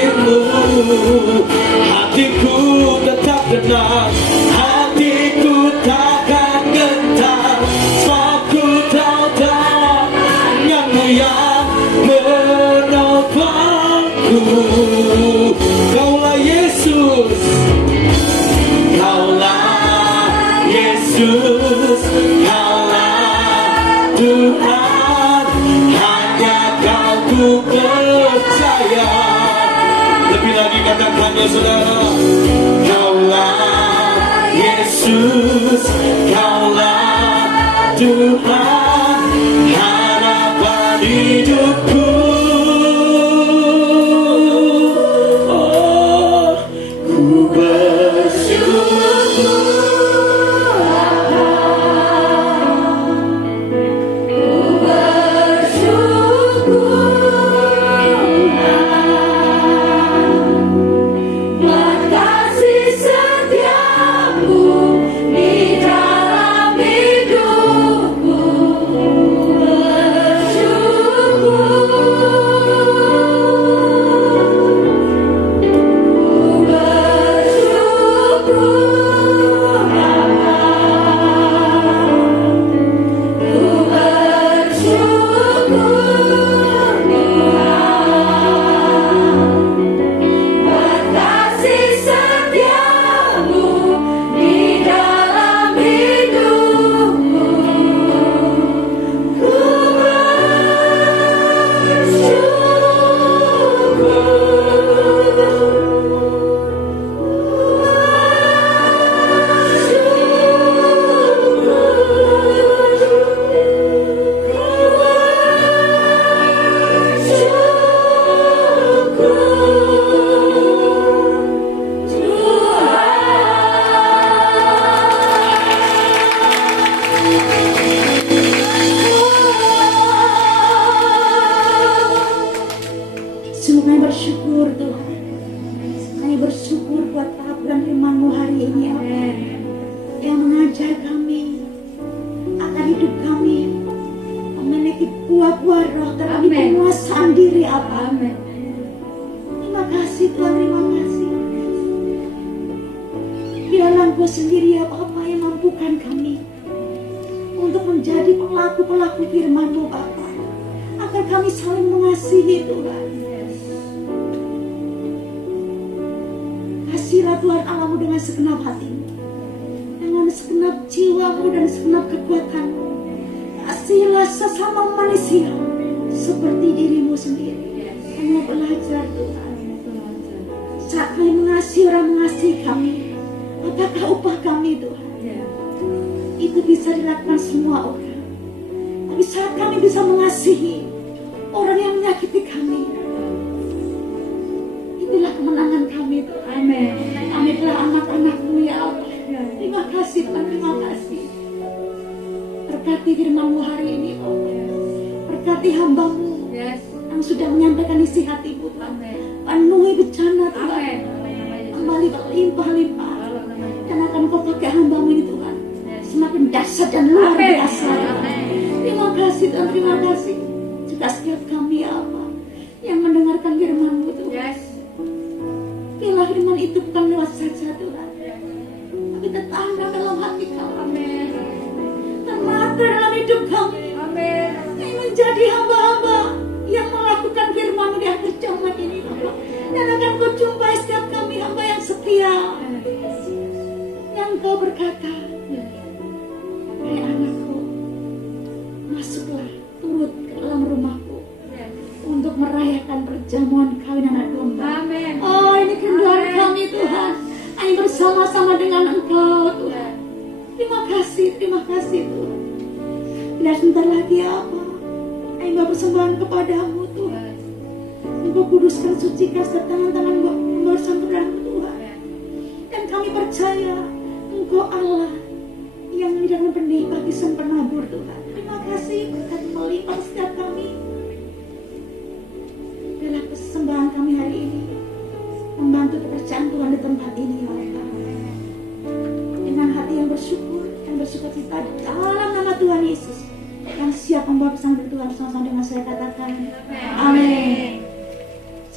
hadirmu. Hatiku tetap tenang, hatiku takkan gentar, sebab ku tahu tanganmu yang menopangku. Kaulah Yesus, kaulah Yesus, kaulah Tuhan, hanya Kau ku percaya. Lebih lagi katakannya saudara, kaulah Yesus, kaulah Tuhan, harapan hidupku. Oh, ku bersyukur.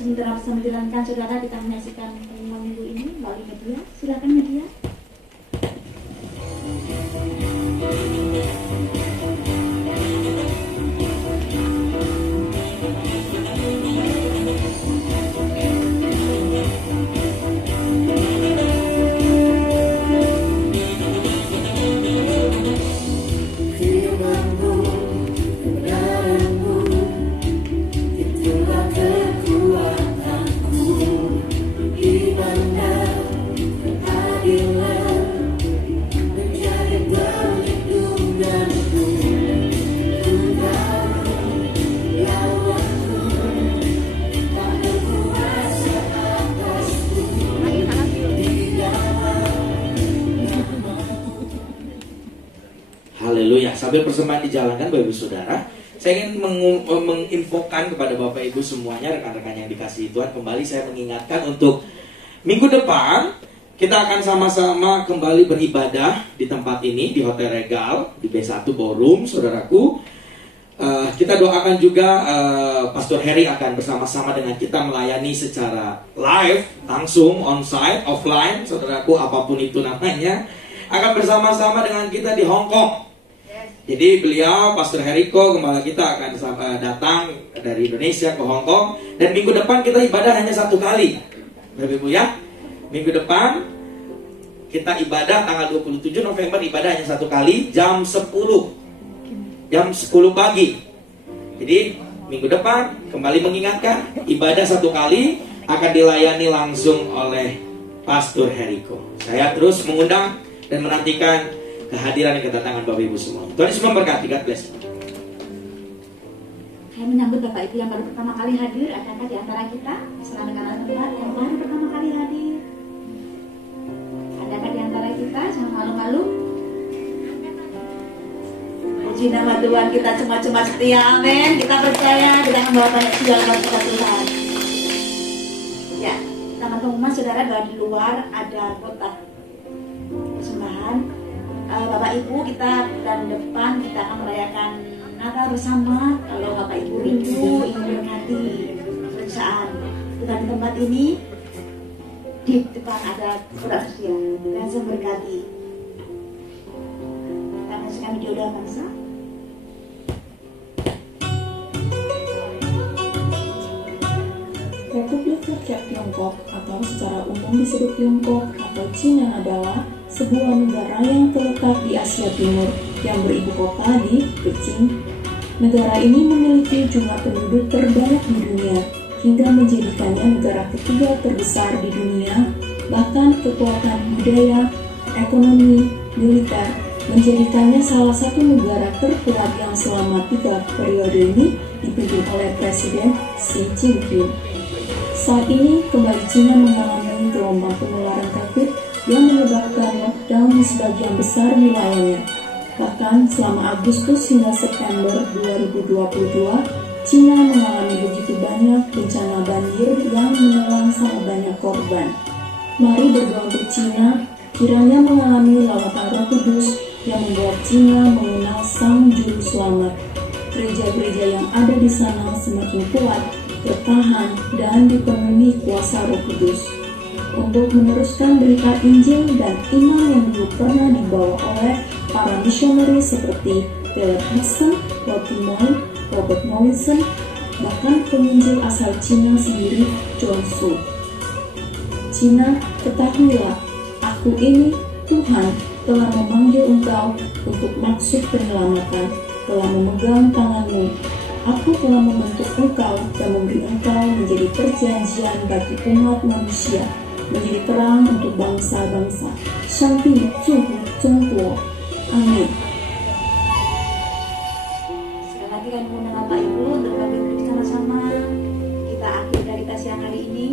Sementara bersama menjalankan saudara, kita menyaksikan pengumuman minggu ini melalui media. Silakan media. Haleluya. Sambil persembahan dijalankan Bapak Ibu Saudara, saya ingin menginfokan kepada Bapak Ibu semuanya, rekan-rekan yang dikasihi Tuhan, kembali saya mengingatkan untuk minggu depan kita akan sama-sama kembali beribadah di tempat ini, di Hotel Regal, di B1 Ballroom, saudaraku. Kita doakan juga Pastor Harry akan bersama-sama dengan kita melayani secara live, langsung, on-site, offline, saudaraku, apapun itu namanya, akan bersama-sama dengan kita di Hong Kong. Jadi beliau, Pastor Heriko, gembala kita akan datang dari Indonesia ke Hong Kong. Dan minggu depan kita ibadah hanya satu kali, Bapak Ibu ya. Minggu depan kita ibadah tanggal 27 November, ibadah hanya satu kali, jam 10 pagi. Jadi minggu depan kembali mengingatkan, ibadah satu kali akan dilayani langsung oleh Pastor Heriko. Saya terus mengundang dan menantikan kehadiran dan kedatangan Bapak Ibu semua. Tuhan Yesus memberkati. God bless. Saya menyambut Bapak Ibu yang baru pertama kali hadir. Adakah di antara kita selama dengan tempat yang baru pertama kali hadir? Adakah di antara kita yang malu-malu? Puji nama Tuhan, kita cuma setia. Amin. Kita percaya kita akan membawa banyak sujud kepada Tuhan. Ya, taman pengumuman saudara, bahwa di luar ada kotak persembahan. Bapak Ibu, kita bulan depan kita akan merayakan Natal bersama. Kalau Bapak Ibu rindu ingin berkati perusahaan bukan di tempat ini, di depan ada kotak tersedia dan saya berkati. Kita menyaksikan video dalam bangsa. Republik Rakyat Tiongkok atau secara umum disebut Tiongkok atau Cina adalah sebuah negara yang terletak di Asia Timur yang beribu kota di Beijing. Negara ini memiliki jumlah penduduk terbanyak di dunia hingga menjadikannya negara ketiga terbesar di dunia. Bahkan kekuatan budaya, ekonomi, militer menjadikannya salah satu negara terkuat yang selama 3 periode ini dipimpin oleh Presiden Xi Jinping. Saat ini kembali Cina mengalami gelombang penularan COVID yang menyebabkan lockdown di sebagian besar wilayahnya. Bahkan selama Agustus hingga September 2022, Cina mengalami begitu banyak bencana banjir yang menelan sangat banyak korban. Mari berdoa untuk Cina, kiranya mengalami lawatan Roh Kudus yang membuat Cina mengenal Sang Juru Selamat. Gereja-gereja yang ada di sana semakin kuat, bertahan, dan dipenuhi kuasa Roh Kudus untuk meneruskan berita Injil dan iman yang dulu pernah dibawa oleh para misionaris seperti Taylor Hudson, Lottie Moy, Robert Morrison, bahkan penginjil asal Cina sendiri, John Su. Cina, ketahuilah, aku ini, Tuhan, telah memanggil engkau untuk maksud penyelamatan, telah memegang tanganmu. Aku telah membentuk engkau dan memberi engkau menjadi perjanjian bagi umat manusia, menjadi terang untuk bangsa-bangsa. Shanti Zuhu Zhongguo. Amin. Sekali lagi kami mengundang Bapak Ibu untuk kami bersama-sama kita akhir dari kita siang hari ini.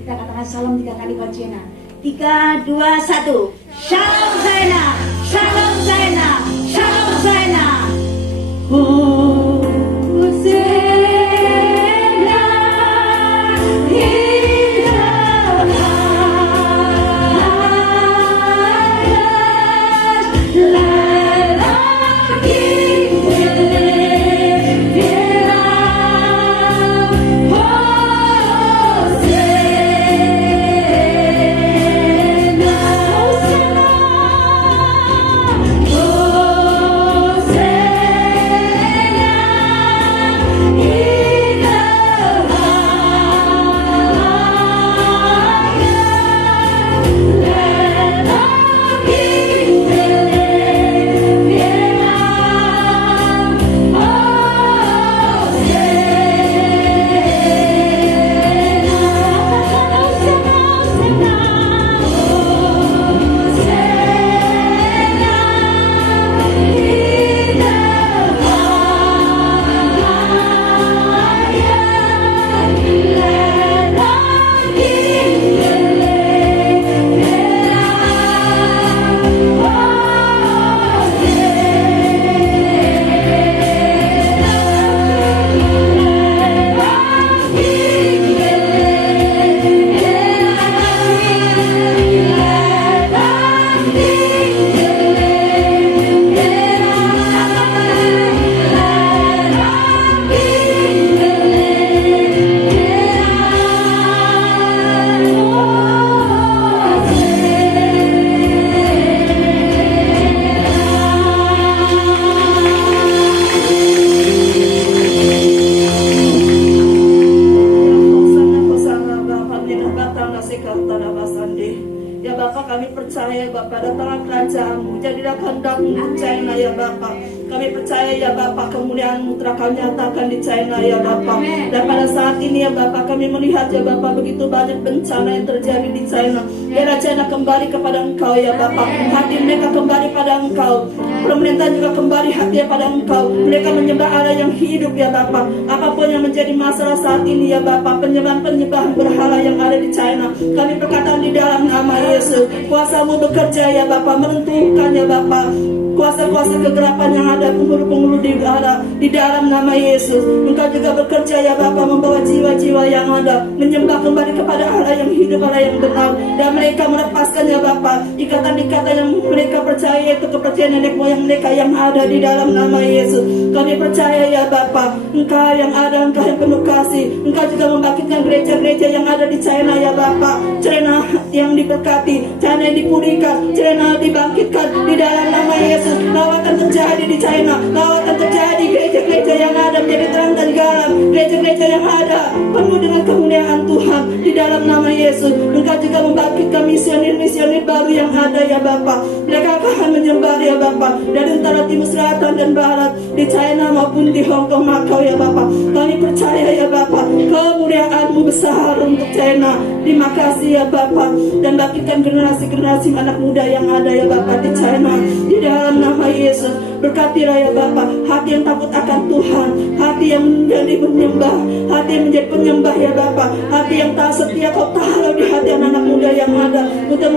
Kita katakan salam 3 kali buat China. 3, 2, 1. Shalom China, Shalom China, Shalom China. Rana Sekartana Basande. Ya Bapak, kami percaya Bapak datanglah kerajaan-Mu, jadilah kehendak-Mu di China ya Bapak. Kami percaya ya Bapak, kemuliaan-Mu telah kami nyatakan di China ya Bapak. Dan pada saat ini ya Bapak, kami melihat ya Bapak begitu banyak bencana yang terjadi di China. Biarlah China kembali kepada Engkau ya Bapak. Hati mereka kembali pada Engkau. Pemerintah juga kembali hati pada Engkau. Mereka menyembah Allah yang hidup ya Bapak. Apapun yang menjadi masalah saat ini ya Bapak, penyembahan berhala yang ada di China, kami berkata di dalam nama Yesus, kuasa-Mu bekerja ya Bapak, meruntuhkan ya Bapak kuasa-kuasa kegelapan yang ada, penghulu-penghulu di dalam nama Yesus. Engkau juga bekerja ya Bapak, membawa jiwa-jiwa yang ada, menyembah kembali kepada Allah yang hidup, Allah yang benar. Dan mereka melepaskan ya Bapak ikatan-ikatan yang mereka percaya, itu kepercayaan nenek moyang mereka yang ada di dalam nama Yesus. Kami percaya ya Bapak, Engkau yang ada, Engkau yang penuh kasih. Engkau juga membangkitkan gereja-gereja yang ada di China ya Bapak. China yang diberkati, China yang dipulihkan, China dibangkitkan di dalam nama Yesus. Lawatan terjadi di China, lawatan terjadi, gereja-gereja yang ada menjadi terang dan garam, gereja-gereja yang ada penuh dengan kemuliaan Tuhan di dalam nama Yesus. Engkau juga membangkitkan misioner-misioner baru yang ada ya Bapak. Mereka akan menyebar ya Bapak dari utara, timur, selatan dan barat, di China maupun di Hong Kong, Macau ya Bapak. Kami percaya ya Bapak, kemuliaan-Mu besar untuk China. Terima kasih ya Bapak, dan bangkitkan generasi-generasi anak muda yang ada ya Bapak di China di dalam nama Yesus. Berkatilah ya Bapak, hati yang takut akan Tuhan, hati yang menjadi menyembah, hati yang menjadi penyembah ya Bapak, hati yang tak setia Kau taruh di hati anak muda yang ada untuk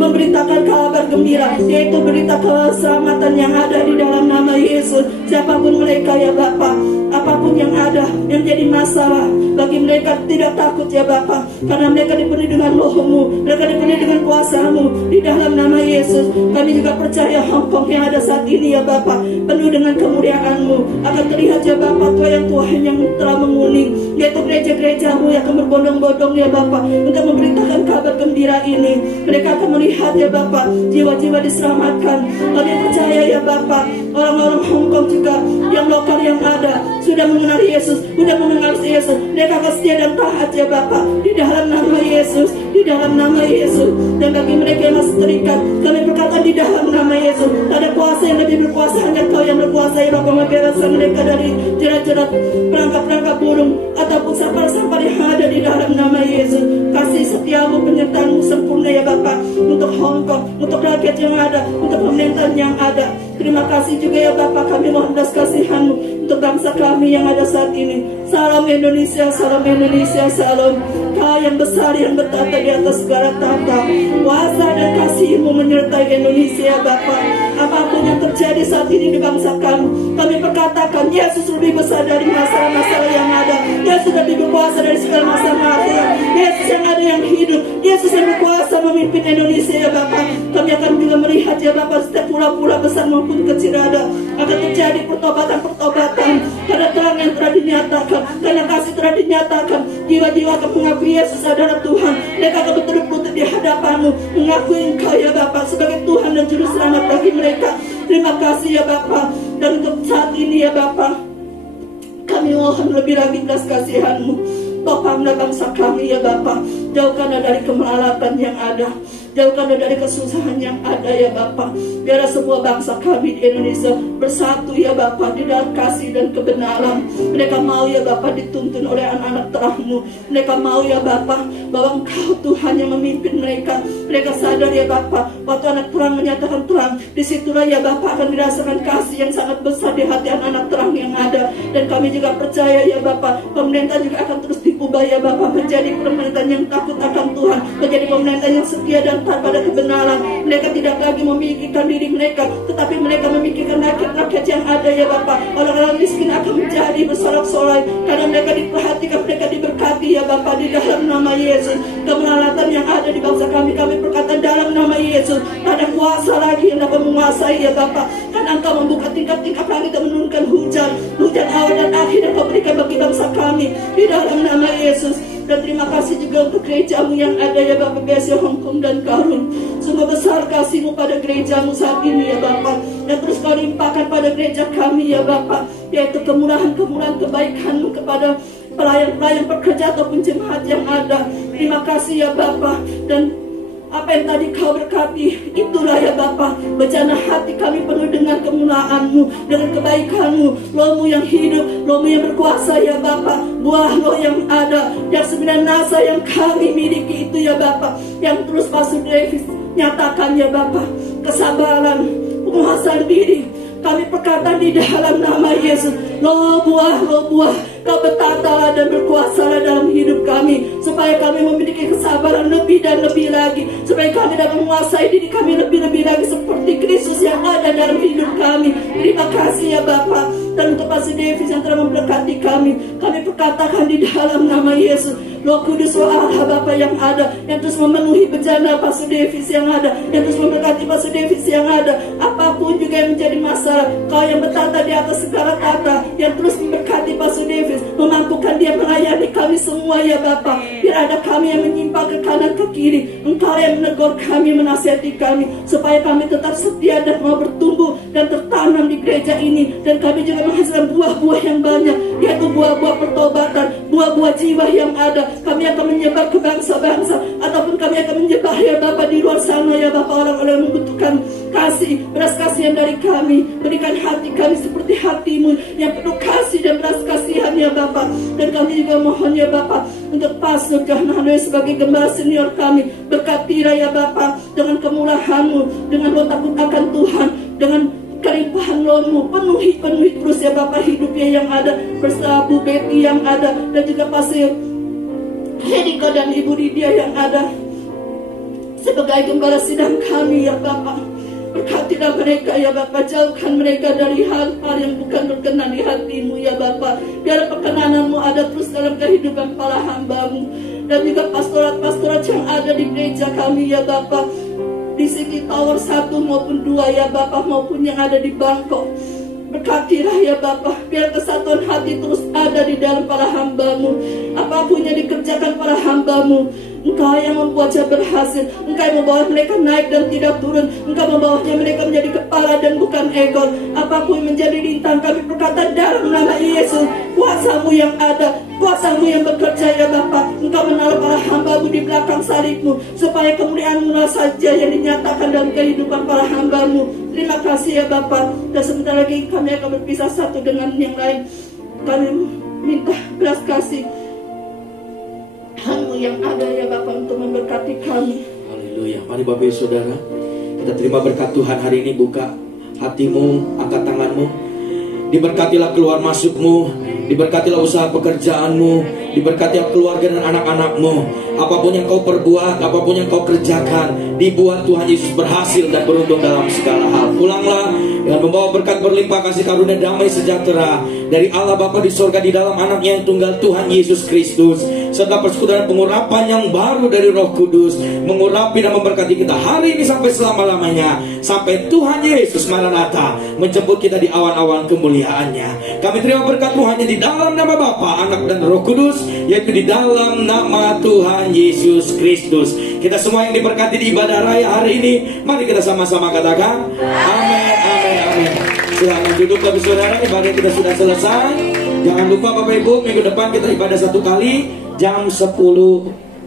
memberitakan kabar gembira, yaitu berita keselamatan yang ada di dalam nama Yesus. Siapapun mereka ya Bapak, apapun yang ada yang jadi masalah, bagi mereka tidak takut ya Bapak, karena mereka dipenuhi dengan Roh-Mu, mereka dipenuhi dengan kuasa-Mu di dalam nama Yesus. Kami juga percaya Hong Kong yang ada saat ini ya Bapak, penuh dengan kemuliaan-Mu, akan terlihat ya Bapak Tuhan yang telah menguning, yaitu gereja-gereja-Mu yang akan berbondong-bondong ya Bapak untuk memberitakan kabar gembira ini. Mereka akan melihat ya Bapak jiwa-jiwa diselamatkan. Kami percaya ya Bapak, orang-orang Hong Kong juga yang lokal yang ada sudah mengenal Yesus, sudah mengenal Yesus. Mereka akan setia dan taat ya Bapak di dalam nama Yesus, di dalam nama Yesus. Dan bagi mereka yang masih terikat, kami berkata di dalam nama Yesus, ada kuasa yang lebih berkuasa, hanya Kau yang berkuasa ya Bapak, membebaskan mereka dari jerat-jerat perangkap-perangkap burung ataupun sampar-sampar yang ada di dalam nama Yesus. Kasih setia-Mu, penyertaan-Mu sempurna ya Bapak untuk Hong Kong, untuk rakyat yang ada, untuk pemerintahan yang ada. Terima kasih juga ya Bapak, kami mohon belas kasihan-Mu untuk bangsa kami yang ada saat ini. Salam Indonesia, salam Indonesia, salam. Kau yang besar, yang bertata di atas segala tata, kuasa dan kasih-Mu menyertai Indonesia ya Bapak. Apapun yang terjadi saat ini di bangsa kami perkatakan Yesus lebih besar dari masalah-masalah yang ada. Yesus lebih berkuasa dari segala masalah-masalah. Yesus yang ada yang hidup, Yesus yang berkuasa memimpin Indonesia ya Bapak. Kami akan juga melihat ya Bapak, setiap pura-pura besar maupun kecil ada, akan terjadi pertobatan-pertobatan, karena terang yang telah dinyatakan, karena kasih telah dinyatakan. Jiwa-jiwa akan mengakui Yesus adalah Tuhan. Mereka akan berlutut di hadapan-Mu, mengakui Engkau ya Bapak sebagai Tuhan dan Juru Selamat bagi mereka. Terima kasih ya Bapak. Dan untuk saat ini ya Bapak, kami mohon lebih lagi belas kasihan-Mu. Topanglah bangsa kami ya Bapak, jauhkanlah dari kemelalatan yang ada, jauhkanlah dari kesusahan yang ada ya Bapak. Biarlah semua bangsa kami di Indonesia bersatu ya Bapak di dalam kasih dan kebenaran. Mereka mau ya Bapak dituntun oleh anak-anak terang-Mu. Mereka mau ya Bapak bahwa Engkau Tuhan yang memimpin mereka. Mereka sadar ya Bapak, waktu anak terang menyatakan terang, disitulah ya Bapak akan dirasakan kasih yang sangat besar di hati anak-anak terang yang ada. Dan kami juga percaya ya Bapak, pemerintah juga akan terus diubah ya Bapak menjadi pemerintahan yang takut akan Tuhan, menjadi pemerintahan yang setia dan taat pada kebenaran. Mereka tidak lagi memikirkan diri mereka, tetapi mereka memikirkan rakyat-rakyat yang ada ya Bapak. Orang-orang miskin akan menjadi bersorak-sorai karena mereka diperhatikan, mereka diberkati ya Bapak di dalam nama Yesus. Kemelalatan yang ada di bangsa kami berkata dalam nama Yesus, ada kuasa lagi yang dapat menguasai ya Bapak. Karena Engkau membuka tingkat-tingkat langit dan menurunkan hujan awal dan akhir yang Kau berikan bagi bangsa kami di dalam nama Yesus. Dan terima kasih juga untuk gereja-Mu yang ada ya Bapak, BSC Hong Kong dan Karun. Sungguh besar kasih-Mu pada gereja-Mu saat ini ya Bapak, dan terus Kau limpahkan pada gereja kami ya Bapak, yaitu kemurahan-kemurahan kebaikan-Mu kepada pelayan-pelayan pekerja ataupun jemaat yang ada. Terima kasih ya Bapa. Dan apa yang tadi Kau berkati, itulah ya Bapa, bejana hati kami penuh dengan kemuliaan-Mu, dengan kebaikan-Mu, Roh-Mu yang hidup, Roh-Mu yang berkuasa ya Bapa. Buah Roh yang ada, yang sembilan nasa yang kami miliki itu ya Bapa, yang terus Pastor Davis nyatakan ya Bapa, kesabaran, penguasaan diri, kami perkatakan di dalam nama Yesus. Roh buah, Kau bertatalah dan berkuasalah dalam hidup kami, supaya kami memiliki kesabaran lebih dan lebih lagi, supaya kami dapat menguasai diri kami lebih-lebih lagi seperti Kristus yang ada dalam hidup kami. Terima kasih ya Bapa. Dan untuk Pastor Davis yang telah memberkati kami perkatakan di dalam nama Yesus, Roh Kudus, Roh Allah Bapa yang ada, yang terus memenuhi bejana Pastor Davis yang ada, yang terus memberkati Pastor Davis yang ada. Apapun juga yang menjadi masalah, Kau yang bertata di atas segala tata, yang terus memberkati Pastor Davis, memampukan dia melayani kami semua ya Bapa. Biar ada kami yang menyimpang ke kanan ke kiri, Engkau yang menegur kami, menasihati kami, supaya kami tetap setia dan mau bertumbuh dan tertanam di gereja ini. Dan kami juga menghasilkan buah-buah yang banyak, yaitu buah-buah pertobatan, buah-buah jiwa yang ada. Kami akan menyebar ke bangsa-bangsa, ataupun kami akan menyebar ya Bapa di luar sana ya Bapa, orang-orang yang membutuhkan kasih, belas kasihan dari kami. Berikan hati kami seperti hati-Mu yang penuh kasih dan belas kasihan ya Bapa. Dan kami juga mohon ya Bapa untuk Pastor Johan sebagai gembala senior kami, berkatilah ya Bapa dengan kemurahan-Mu, dengan roh takut akan Tuhan, dengan kelimpahan Roh-Mu, penuhi terus ya Bapa hidupnya yang ada, bersama Bu Betty yang ada, dan juga Pastor Hedika dan Ibu Lydia yang ada sebagai gembala sidang kami ya Bapa. Berkatilah mereka ya Bapa, jauhkan mereka dari hal-hal yang bukan berkenan di hati-Mu ya Bapa. Biar perkenanan-Mu ada terus dalam kehidupan para hamba-Mu, dan juga pastorat-pastorat yang ada di gereja kami ya Bapa, di City Tower 1 maupun 2 ya Bapa, maupun yang ada di Bangkok. Berkatilah ya Bapa, biar kesatuan hati terus ada di dalam para hamba-Mu. Apapun yang dikerjakan para hamba-Mu, Engkau yang membuatnya berhasil, Engkau yang membawa mereka naik dan tidak turun, Engkau membawanya mereka menjadi kepala dan bukan ekor. Apapun menjadi lintang, kami berkata dalam nama Yesus, kuasa-Mu yang ada, kuasa-Mu yang bekerja ya Bapa. Engkau menaruh para hamba-Mu di belakang salib-Mu, supaya kemuliaan-Mu saja yang dinyatakan dalam kehidupan para hamba-Mu. Terima kasih ya Bapa. Dan sebentar lagi kami akan berpisah satu dengan yang lain. Kami minta belas kasih Hal-Mu yang ada ya Bapa untuk memberkati kami. Haleluya. Mari Bapak Ibu Saudara, kita terima berkat Tuhan hari ini. Buka hatimu, angkat tanganmu. Diberkatilah keluar masukmu, diberkatilah usaha pekerjaanmu, diberkatilah keluarga dan anak-anakmu. Apapun yang kau perbuat, apapun yang kau kerjakan, dibuat Tuhan Yesus berhasil dan beruntung dalam segala hal. Pulanglah dengan membawa berkat berlimpah kasih karunia damai sejahtera dari Allah Bapa di sorga di dalam anaknya yang tunggal Tuhan Yesus Kristus, serta persekutuan pengurapan yang baru dari Roh Kudus mengurapi dan memberkati kita hari ini sampai selama-lamanya, sampai Tuhan Yesus Maranatha menjemput kita di awan-awan kemuliaannya. Kami terima berkat Tuhan di dalam nama Bapa, Anak dan Roh Kudus, yaitu di dalam nama Tuhan Yesus Kristus. Kita semua yang diberkati di ibadah raya hari ini, mari kita sama-sama katakan amin, amin, amin. Silakan duduk Bapak Saudara, ibadah kita sudah selesai. Jangan lupa Bapak Ibu, minggu depan kita ibadah 1 kali jam 10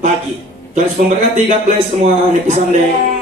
pagi. Tuhan Yesus memberkati. God bless semua. Happy Sunday.